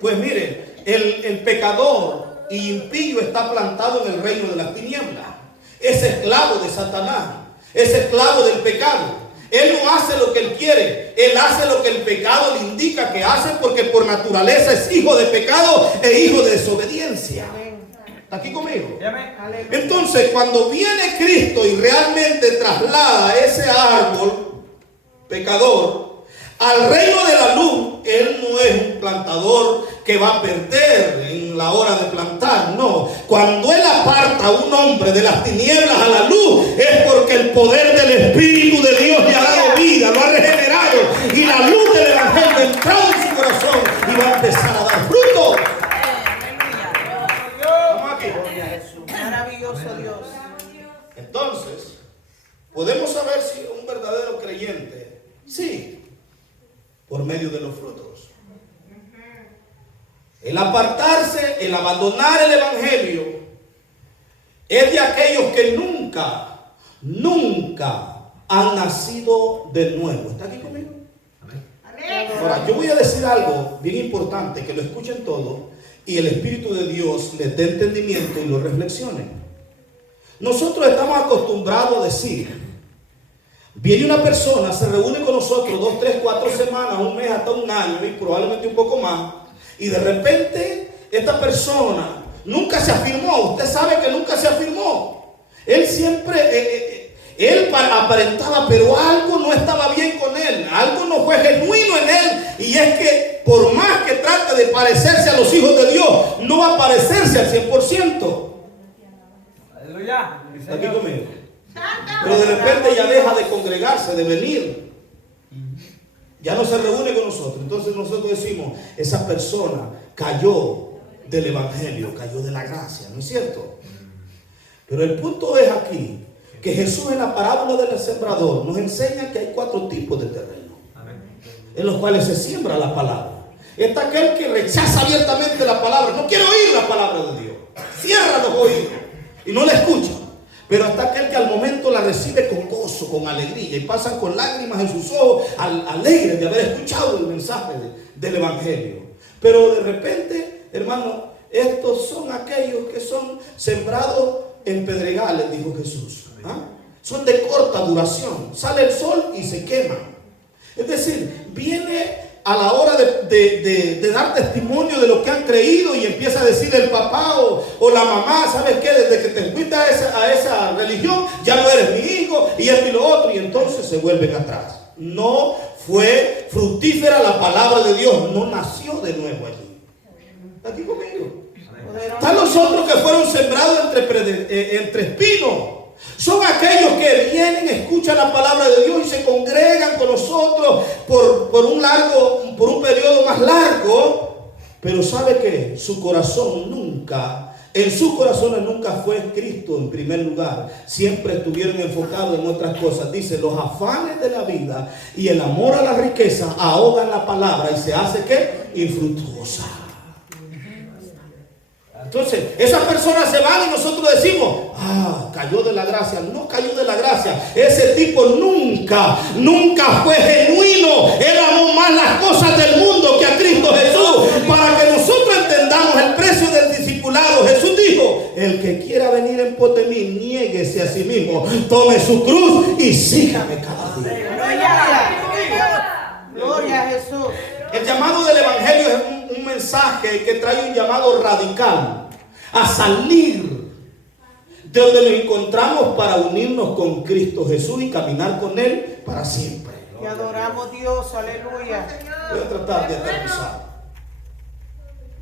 Pues mire, el pecador y impío está plantado en el reino de las tinieblas. Es esclavo de Satanás, es esclavo del pecado. Él no hace lo que él quiere, él hace lo que el pecado le indica que hace, porque por naturaleza es hijo de pecado e hijo de desobediencia. ¿Está aquí conmigo? Entonces, cuando viene Cristo y realmente traslada ese árbol pecador al reino de la luz, él no es un plantador que va a perder en la hora de plantar. No, cuando él aparta a un hombre de las tinieblas a la luz, es porque el poder del Espíritu de Dios le ha dado vida, lo ha regenerado y la luz del Evangelio ha entrado en su corazón y va a empezar a dar fruto. Vamos aquí. Maravilloso Dios. Entonces, podemos saber si un verdadero creyente, sí, por medio de los frutos. El apartarse, el abandonar el Evangelio, es de aquellos que nunca han nacido de nuevo. ¿Está aquí conmigo? Ahora, yo voy a decir algo bien importante, que lo escuchen todos y el Espíritu de Dios les dé entendimiento y lo reflexionen. Nosotros estamos acostumbrados a decir, viene una persona, se reúne con nosotros 2, 3, 4 semanas, un mes, hasta un año y probablemente un poco más, y de repente esta persona nunca se afirmó. Usted sabe que nunca se afirmó. Él siempre, él aparentaba, pero algo no estaba bien con él, algo no fue genuino en él, y es que por más que trate de parecerse a los hijos de Dios, no va a parecerse al 100%. Aleluya. ¿Está aquí conmigo? Pero de repente ya deja de congregarse, de venir. Ya no se reúne con nosotros. Entonces nosotros decimos, esa persona cayó del Evangelio, cayó de la gracia, ¿no es cierto? Pero el punto es aquí, que Jesús en la parábola del sembrador nos enseña que hay 4 tipos de terreno en los cuales se siembra la palabra. Está aquel que rechaza abiertamente la palabra, no quiere oír la palabra de Dios, cierra los oídos y no la escucha. Pero hasta aquel que al momento la recibe con gozo, con alegría, y pasan con lágrimas en sus ojos, alegres de haber escuchado el mensaje del Evangelio. Pero de repente, hermano, estos son aquellos que son sembrados en pedregales, dijo Jesús. ¿Ah? Son de corta duración. Sale el sol y se queman. Es decir, viene a la hora de dar testimonio de lo que han creído y empieza a decir el papá o la mamá, ¿sabes qué? Desde que te fuiste a esa religión, ya no eres mi hijo y esto y lo otro, y entonces se vuelven atrás. No fue fructífera la palabra de Dios, no nació de nuevo allí. ¿Está aquí conmigo? Están los otros que fueron sembrados entre espinos. Son aquellos que vienen, escuchan la palabra de Dios y se congregan con nosotros por un periodo más largo. Pero ¿sabe qué? Su corazón en sus corazones nunca fue Cristo en primer lugar. Siempre estuvieron enfocados en otras cosas. Dice, los afanes de la vida y el amor a la riqueza ahogan la palabra y se hace ¿qué? Infructuosa. Entonces, esas personas se van y nosotros decimos, cayó de la gracia. No cayó de la gracia. Ese tipo nunca fue genuino. Él amó más las cosas del mundo que a Cristo Jesús. Para que nosotros entendamos el precio del discipulado, Jesús dijo, el que quiera venir en pos de mí, niéguese a sí mismo, tome su cruz y sígame cada día. Gloria a Jesús. El llamado del Evangelio es un mensaje que trae un llamado radical a salir de donde nos encontramos para unirnos con Cristo Jesús y caminar con Él para siempre. Te adoramos, Dios, aleluya. Voy a tratar de aterrizar.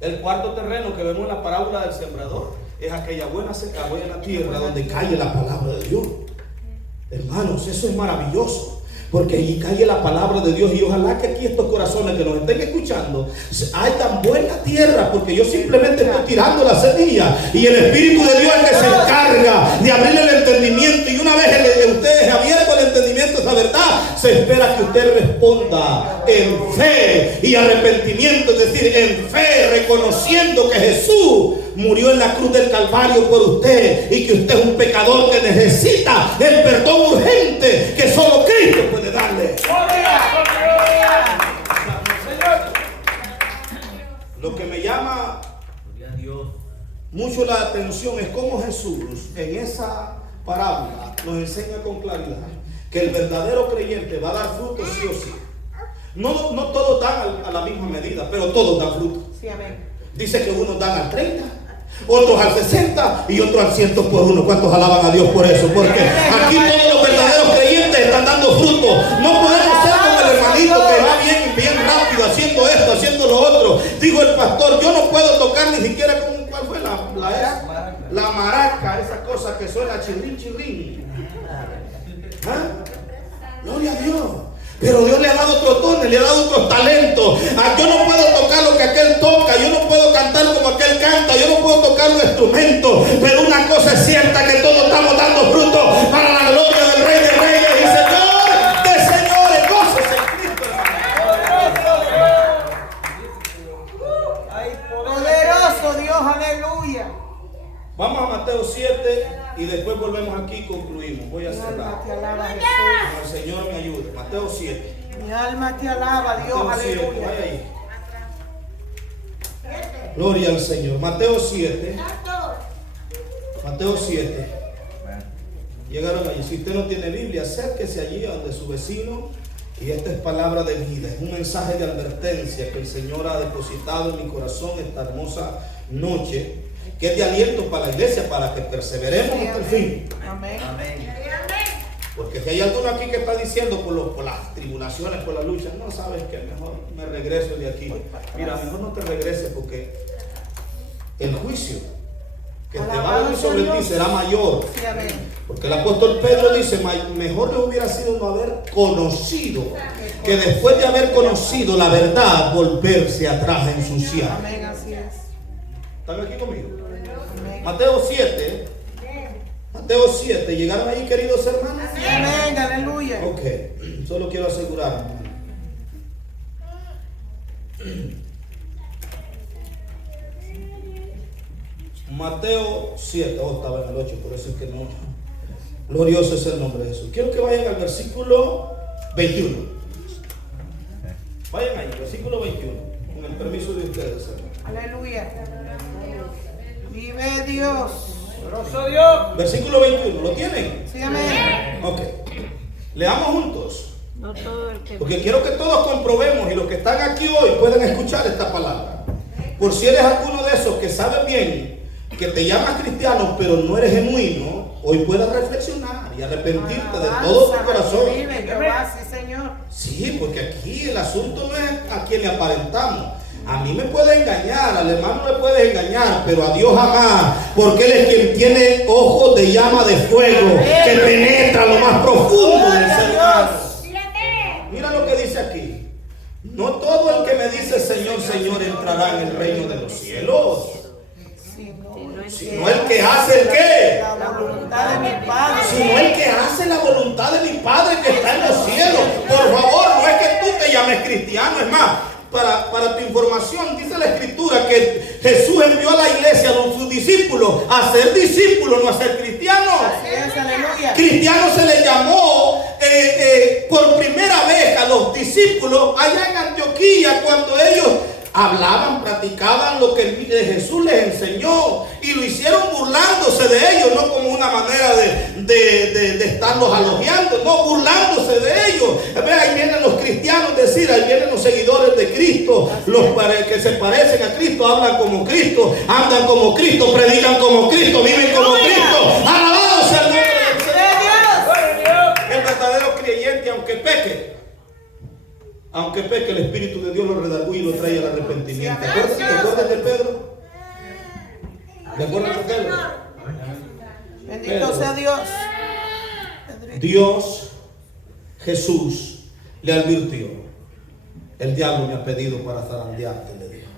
El cuarto terreno que vemos en la parábola del sembrador es aquella buena tierra donde cae la palabra de Dios. Hermanos, eso es maravilloso. Porque allí cae la palabra de Dios y ojalá que aquí estos corazones que nos estén escuchando hayan buena tierra, porque yo simplemente estoy tirando la semilla y el Espíritu de Dios es que se encarga de abrirle el entendimiento, y una vez ustedes abierto el entendimiento de esa verdad, se espera que usted responda en fe y arrepentimiento, es decir, en fe, reconociendo que Jesús murió en la cruz del Calvario por usted y que usted es un pecador que necesita el perdón urgente que solo Cristo puede darle. Lo que me llama mucho la atención es cómo Jesús en esa parábola nos enseña con claridad que el verdadero creyente va a dar fruto sí o sí. No todos dan a la misma medida, pero todos dan fruto. Sí, amén. Dice que unos dan al 30, otros al 60 y otros al 100 por uno. ¿Cuántos alaban a Dios por eso? Porque aquí todos los verdaderos creyentes están dando fruto. No podemos ser como el hermanito que va bien rápido haciendo esto, haciendo lo otro. Dijo el pastor, yo no puedo tocar ni siquiera con, ¿cuál fue la maraca? Esa cosa que suena chirrín, chirrín. ¿Ah? Pero Dios le ha dado otros dones, le ha dado otros talentos. Yo no puedo tocar lo que aquel toca, yo no puedo cantar como aquel canta, yo no puedo tocar un instrumento. Pero una cosa es cierta, que todos estamos dando fruto para la gloria del Rey de Reyes y Señor de señores. Gócese en Cristo, hermano. Poderoso Dios, aleluya. Vamos a Mateo 7 y después volvemos aquí y concluimos. Voy a Mi alma cerrar. te alaba, Jesús. Que el Señor me ayude. Mateo 7. Mi alma te alaba, Dios, Mateo 7, aleluya. vaya ahí. Gloria al Señor. Mateo 7. Mateo 7. Llegaron allí. Si usted no tiene Biblia, acérquese allí a donde su vecino. Y esta es palabra de vida. Es un mensaje de advertencia que el Señor ha depositado en mi corazón esta hermosa noche, que es de aliento para la iglesia, para que perseveremos hasta el fin. Amén. Porque si hay alguno aquí que está diciendo por las tribulaciones, por las luchas, no, sabes que mejor me regreso de aquí. Mira, mejor no te regreses, porque el juicio que te va a venir sobre ti será mayor. Sí, amén. Porque el apóstol Pedro dice: mejor le hubiera sido no haber conocido, que después de haber conocido la verdad, volverse atrás a ensuciar. Amén, así es. ¿Están aquí conmigo? Amén. Mateo 7. Mateo 7. ¿Llegaron ahí, queridos hermanos? Amén, aleluya. Ok, solo quiero asegurarme. Mateo 7. Oh, estaba en el 8, por eso es que no. Glorioso es el nombre de Jesús. Quiero que vayan al versículo 21. Vayan ahí, versículo 21. Con el permiso de ustedes, hermanos. Aleluya. Vive Dios. Poderoso Dios. Versículo 21. ¿Lo tienen? Sí, amén. Ok. Leamos juntos. No todo el que Porque quiero que todos comprobemos, y los que están aquí hoy puedan escuchar esta palabra. Por si eres alguno de esos que sabe bien que te llamas cristiano pero no eres genuino, hoy puedas reflexionar y arrepentirte de todo tu corazón. Vive Jehová, sí, Señor. Sí, porque aquí el asunto no es a quien le aparentamos. A mí me puede engañar, al hermano le puedes engañar, pero a Dios jamás, porque Él es quien tiene ojos de llama de fuego que penetra lo más profundo del ser humano. Mira lo que dice aquí: no todo el que me dice Señor, Señor entrará en el reino de los cielos, sino el que hace el qué, La voluntad de mi Padre. sino el que hace la voluntad de mi Padre que está en los cielos. Por favor, no es que tú te llames cristiano, es más, para tu información, dice la Escritura que Jesús envió a la iglesia, a sus discípulos, a ser discípulos, no a ser cristianos. Así es, aleluya. Cristiano se le llamó por primera vez a los discípulos allá en Antioquía, cuando ellos hablaban, practicaban lo que Jesús les enseñó, y lo hicieron burlándose de ellos, no como una manera de estarlos elogiando, no, burlándose de ellos. Ahí vienen los cristianos, es decir, ahí vienen los seguidores de Cristo, los que se parecen a Cristo, hablan como Cristo, andan como Cristo, predican como Cristo, viven como Cristo. Alabado sea el nombre del Señor. El verdadero creyente, aunque peque, el Espíritu de Dios lo redarguye y lo trae al arrepentimiento. ¿Te acuerdas de Pedro? ¿Te acuerdas de Pedro? Bendito sea Dios. Dios, Jesús, le advirtió: el diablo me ha pedido para zarandearte, le dijo.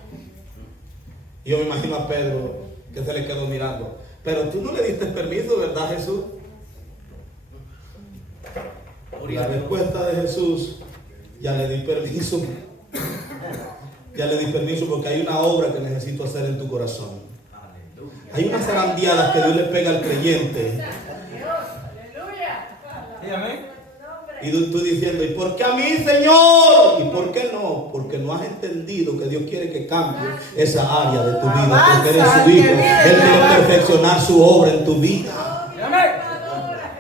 Y yo me imagino a Pedro que se le quedó mirando. Pero tú no le diste permiso, ¿verdad, Jesús? La respuesta de Jesús: ya le di permiso. Ya le di permiso, porque hay una obra que necesito hacer en tu corazón. Hay unas zarandeadas que Dios le pega al creyente. Sí, amén. Y tú diciendo: ¿y por qué a mí, Señor? ¿Y por qué no? Porque no has entendido que Dios quiere que cambie esa área de tu vida, porque eres su hijo. Él quiere perfeccionar su obra en tu vida.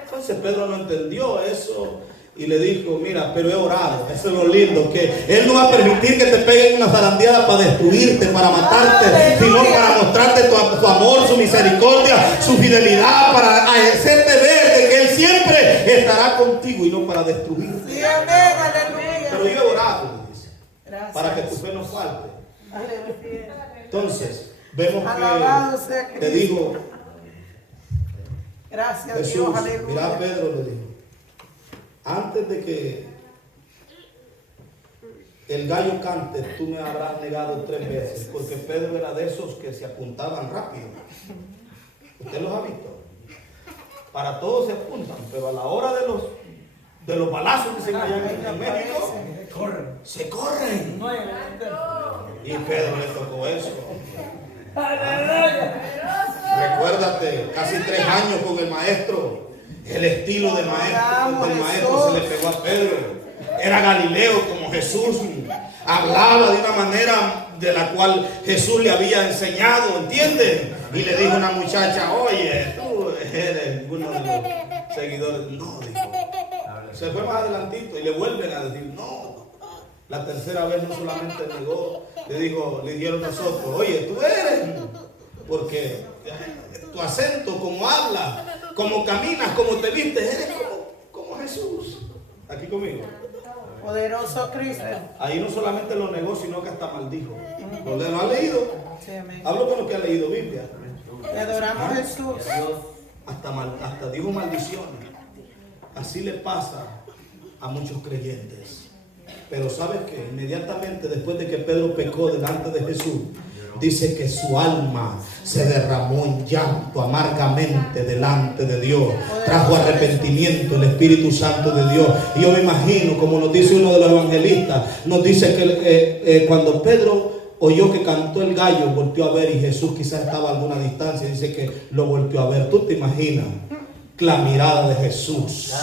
Entonces Pedro no entendió eso y le dijo: mira, pero he orado. Eso es lo lindo, que Él no va a permitir que te peguen una zarandeada para destruirte, para matarte, sino para mostrarte su amor, su misericordia, su fidelidad, para hacerte ver de que Él siempre estará contigo y no para destruirte. Sí, amén, aleluya. Pero yo he orado, le dice, Gracias. para que tu fe no falte. Aleluya. Entonces, vemos Alabado sea que Cristo. le dijo Gracias Jesús: Dios, aleluya. mira, Pedro, le dijo, antes de que el gallo cante, tú me habrás negado 3 veces, porque Pedro era de esos que se apuntaban rápido. ¿Usted los ha visto? Para todos se apuntan, pero a la hora de los balazos que se caían en México, se corren. Y Pedro le tocó eso. Recuérdate, casi 3 años con el maestro. El estilo del maestro se le pegó a Pedro. Era Galileo como Jesús. Hablaba de una manera de la cual Jesús le había enseñado, ¿entienden? Y le dijo a una muchacha, oye, tú eres uno de los seguidores. No, dijo. Se fue más adelantito y le vuelven a decir, no. La tercera vez no solamente negó, le dijeron nosotros, oye, tú eres, porque tu acento, como hablas, como caminas, como te vistes, eres como Jesús. Aquí conmigo. Poderoso Cristo. Ahí no solamente lo negó, sino que hasta maldijo. ¿Lo ha leído? Sí, amén. Hablo con los que han leído Biblia. Te adoramos, Jesús. Hasta dijo maldiciones. Así le pasa a muchos creyentes. Pero ¿sabes qué? Inmediatamente después de que Pedro pecó delante de Jesús, dice que su alma se derramó en llanto amargamente delante de Dios. Trajo arrepentimiento el Espíritu Santo de Dios. Y yo me imagino, como nos dice uno de los evangelistas, nos dice que cuando Pedro oyó que cantó el gallo, volteó a ver y Jesús quizás estaba a alguna distancia, dice que lo volteó a ver. ¿Tú te imaginas la mirada de Jesús?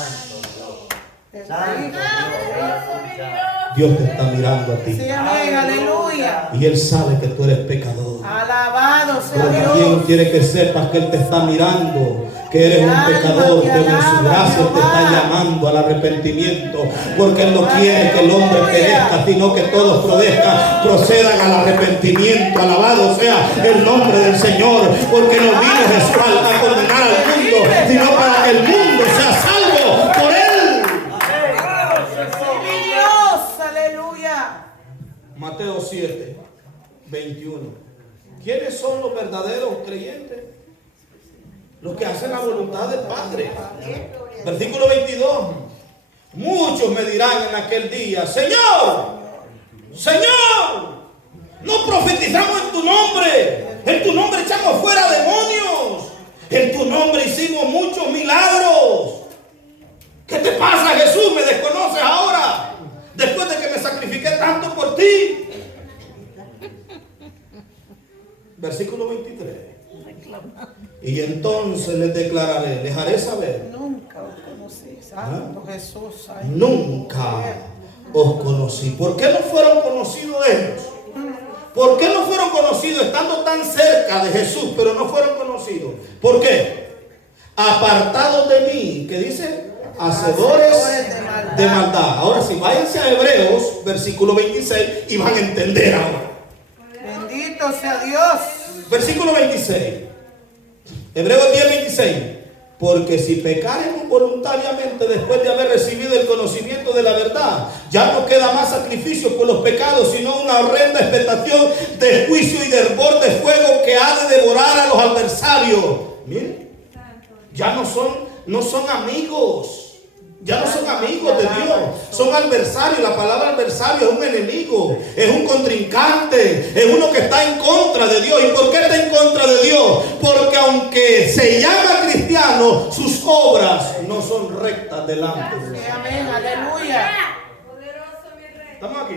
Dios te está mirando a ti. Sí, amén, aleluya. Y Él sabe que tú eres pecador. Alabado sea Pero también Dios. quiere que sepas que Él te está mirando, que eres un pecador, que en su gracia te está llamando al arrepentimiento, porque Él no quiere que el hombre perezca, sino que todos procedan al arrepentimiento. Alabado sea el nombre del Señor, porque no vino Jesús a condenar al mundo, sino para que el mundo sea salvo por Él. Dios, aleluya. Mateo 7, 21. ¿Quiénes son los verdaderos creyentes? Los que hacen la voluntad del Padre. Versículo 22. Muchos me dirán en aquel día, Señor, Señor, no profetizamos en tu nombre. En tu nombre echamos fuera demonios. En tu nombre hicimos muchos milagros. ¿Qué te pasa, Jesús? ¿Me desconoces ahora? Después de que me sacrifiqué tanto por ti. Versículo 23. Y entonces les declararé, les haré saber. Nunca os conocí, Santo Jesús. Ay, Nunca os conocí. ¿Por qué no fueron conocidos ellos? ¿Por qué no fueron conocidos estando tan cerca de Jesús, pero no fueron conocidos? ¿Por qué? Apartados de mí, ¿qué dice? Hacedores de maldad. Ahora sí, váyanse a Hebreos, versículo 26, y van a entender ahora. Bendito sea Dios. Versículo 26. Hebreos 10, 26. Porque si pecaremos voluntariamente después de haber recibido el conocimiento de la verdad, ya no queda más sacrificio por los pecados, sino una horrenda expectación de juicio y de hervor de fuego que ha de devorar a los adversarios. Miren, ya no son amigos. Ya no son amigos de Dios, son adversarios. La palabra adversario es un enemigo, es un contrincante, es uno que está en contra de Dios. ¿Y por qué está en contra de Dios? Porque aunque se llama cristiano, sus obras no son rectas delante de Dios. Amén, aleluya. ¿Estamos aquí?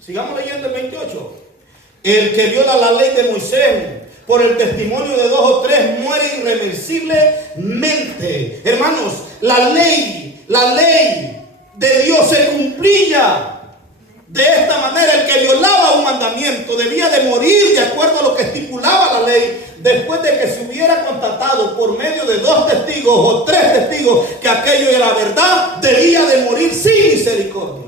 Sigamos leyendo el 28. El que viola la ley de Moisés por el testimonio de 2 o 3 muere irreversiblemente. Hermanos, la ley de Dios se cumplía de esta manera. El que violaba un mandamiento debía de morir de acuerdo a lo que estipulaba la ley, después de que se hubiera constatado por medio de 2 testigos o 3 testigos que aquello era verdad. Debía de morir sin misericordia.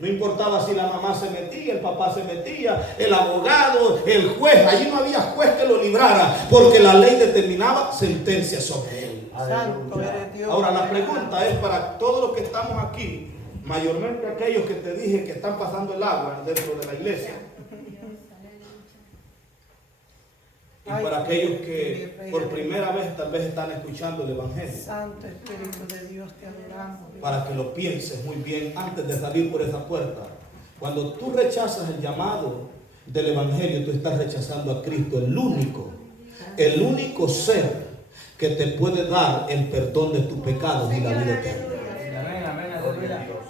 No importaba si la mamá se metía, el papá se metía, el abogado, el juez. Allí no había juez que lo librara, porque la ley determinaba sentencia sobre él. Santo eres Dios. Ahora la pregunta es para todos los que estamos aquí, mayormente aquellos que te dije que están pasando el agua dentro de la iglesia. Y para aquellos que por primera vez tal vez están escuchando el Evangelio, Santo Espíritu de Dios, te adoramos. para que lo pienses muy bien antes de salir por esa puerta. Cuando tú rechazas el llamado del Evangelio, tú estás rechazando a Cristo, el único ser que te puede dar el perdón de tus pecados y la vida eterna.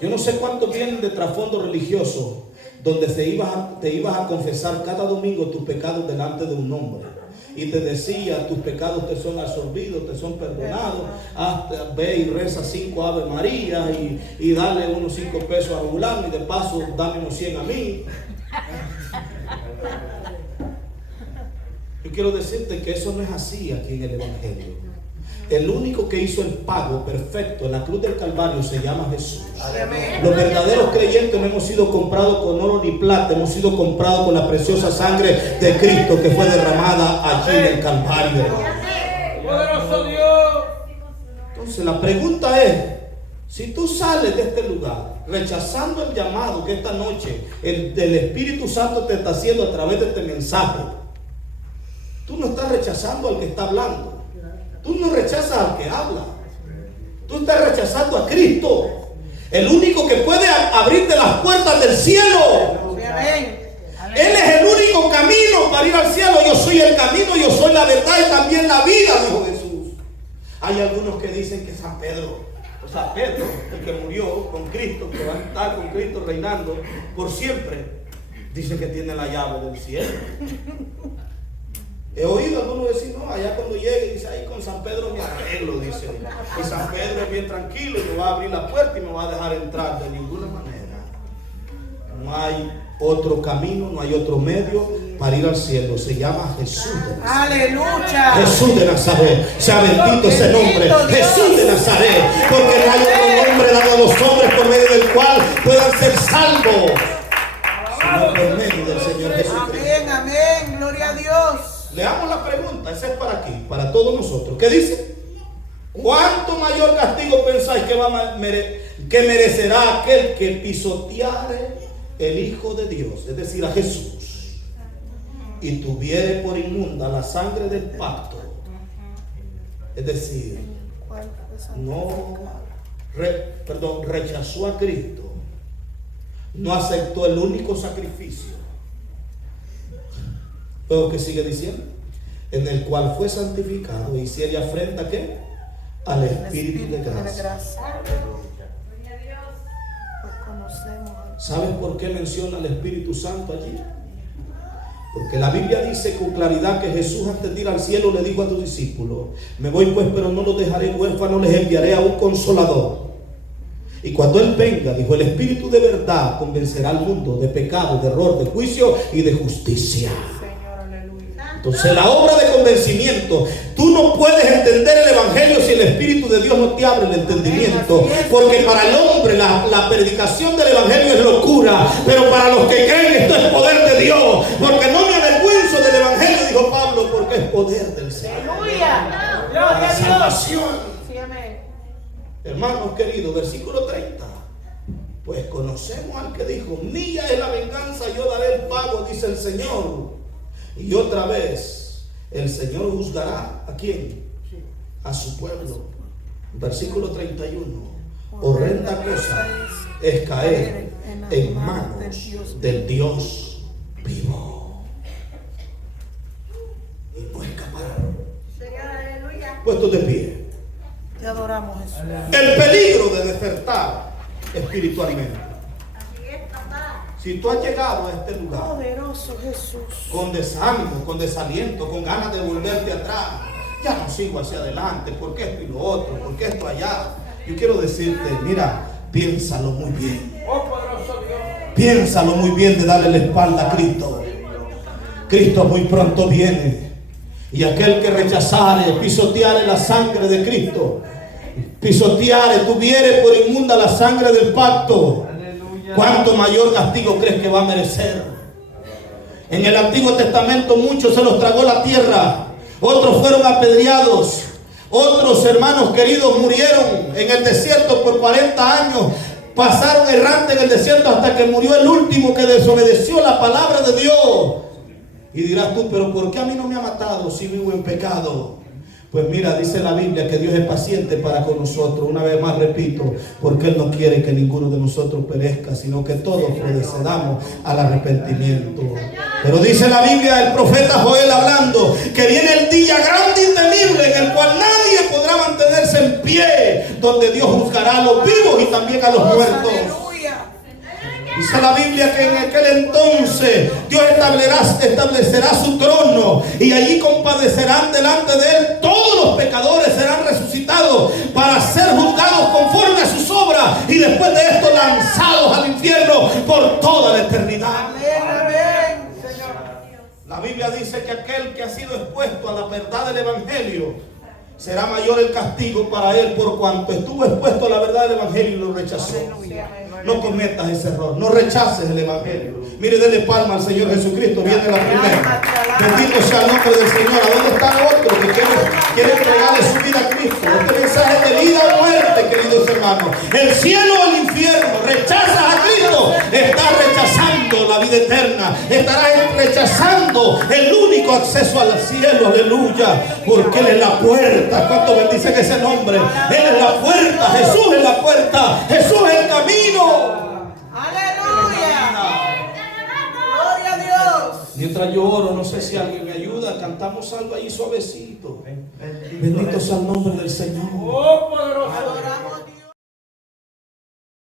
Yo no sé cuántos vienen de trasfondo religioso, donde te ibas a confesar cada domingo tus pecados delante de un hombre. Y te decía, tus pecados te son absorbidos, te son perdonados. Ve y reza 5 Ave María y dale unos 5 pesos a fulano y de paso dame unos 100 a mí. Yo quiero decirte que eso no es así aquí en el Evangelio. El único que hizo el pago perfecto en la cruz del Calvario se llama Jesús. Los verdaderos creyentes no hemos sido comprados con oro ni plata, hemos sido comprados con la preciosa sangre de Cristo que fue derramada allí en el Calvario. Poderoso Dios. Entonces la pregunta es, si tú sales de este lugar rechazando el llamado que esta noche el Espíritu Santo te está haciendo a través de este mensaje, tú no estás rechazando al que está hablando. Tú no rechazas al que habla. Tú estás rechazando a Cristo, el único que puede abrirte las puertas del cielo. Él es el único camino para ir al cielo. Yo soy el camino, yo soy la verdad y también la vida, dijo Jesús. Hay algunos que dicen que San Pedro, el que murió con Cristo, que va a estar con Cristo reinando por siempre, dice que tiene la llave del cielo. He oído a algunos decir, no, allá cuando llegue, dice, ahí con San Pedro me arreglo, dice. Y San Pedro es bien tranquilo y me va a abrir la puerta y me va a dejar entrar de ninguna manera. No hay otro camino, no hay otro medio para ir al cielo. Se llama Jesús de Nazaret. Aleluya. Jesús de Nazaret. Sea bendito ese nombre. Jesús de Nazaret. Porque no hay otro nombre dado a los hombres por medio del cual puedan ser salvos, sino por medio del Señor Jesucristo. Amén, amén. Gloria a Dios. Leamos la pregunta, esa es para aquí, para todos nosotros. ¿Qué dice? ¿Cuánto mayor castigo pensáis que merecerá aquel que pisoteare el Hijo de Dios, es decir, a Jesús, y tuviere por inmunda la sangre del pacto? Es decir, rechazó a Cristo, no aceptó el único sacrificio. Luego que sigue diciendo, en el cual fue santificado, y si ella afrenta ¿qué? Al Espíritu de gracia. ¿Sabes por qué menciona al Espíritu Santo allí? Porque la Biblia dice con claridad que Jesús antes de ir al cielo le dijo a sus discípulos, me voy pues, pero no los dejaré huérfanos, les enviaré a un consolador. Y cuando Él venga, dijo, el Espíritu de verdad convencerá al mundo de pecado, de error, de juicio y de justicia. Entonces la obra de convencimiento, tú no puedes entender el Evangelio si el Espíritu de Dios no te abre el entendimiento, porque para el hombre la predicación del Evangelio es locura, pero para los que creen esto es poder de Dios, porque no me avergüenzo del Evangelio, dijo Pablo, porque es poder del Señor para salvación. Hermanos queridos, versículo 30, pues conocemos al que dijo, mía es la venganza, yo daré el pago, dice el Señor. Y otra vez, el Señor juzgará ¿a quién? A su pueblo. Versículo 31. Horrenda cosa es caer en manos del Dios vivo. Y no escapar. Puestos de pie. Te adoramos, Jesús. El peligro de despertar espiritualmente. Si tú has llegado a este lugar Poderoso Jesús, con desánimo, con desaliento, con ganas de volverte atrás, ya no sigo hacia adelante, porque esto y lo otro, porque esto allá, yo quiero decirte, mira, piénsalo muy bien. Piénsalo muy bien de darle la espalda a Cristo. Cristo muy pronto viene, y aquel que rechazare, pisoteare la sangre de Cristo, pisoteare, tuviere por inmunda la sangre del pacto, ¿cuánto mayor castigo crees que va a merecer? En el Antiguo Testamento muchos se los tragó la tierra, otros fueron apedreados, otros, hermanos queridos, murieron en el desierto por 40 años, pasaron errante en el desierto hasta que murió el último que desobedeció la palabra de Dios. Y dirás tú, pero ¿por qué a mí no me ha matado si vivo en pecado? Pues mira, dice la Biblia que Dios es paciente para con nosotros. Una vez más repito, porque Él no quiere que ninguno de nosotros perezca, sino que todos procedamos al arrepentimiento. Pero dice la Biblia, el profeta Joel hablando, que viene el día grande y temible en el cual nadie podrá mantenerse en pie, donde Dios juzgará a los vivos y también a los muertos. Dice la Biblia que en aquel entonces Dios establecerá su trono y allí compadecerán delante de Él. Todos los pecadores serán resucitados para ser juzgados conforme a sus obras y después de esto lanzados al infierno por toda la eternidad. La Biblia dice que aquel que ha sido expuesto a la verdad del Evangelio, será mayor el castigo para él por cuanto estuvo expuesto a la verdad del Evangelio y lo rechazó. No cometas ese error, no rechaces el Evangelio. Mire, denle palma al Señor Jesucristo, viene la primera. Bendito sea el nombre del Señor. ¿A dónde está otro que quiere entregarle su vida a Cristo? Este mensaje es de vida o muerte, queridos hermanos. El cielo o el infierno. Rechazas a Cristo, estás rechazando la vida eterna. Estarás rechazando el único acceso al cielo, aleluya, porque Él es la puerta. ¿Cuánto bendicen ese nombre? Él es la puerta, Jesús es la puerta, Jesús es el camino. Aleluya. Gloria a Dios. Mientras yo oro, no sé si alguien me ayuda, cantamos algo ahí suavecito. Bendito sea el nombre del Señor. Oh, poderoso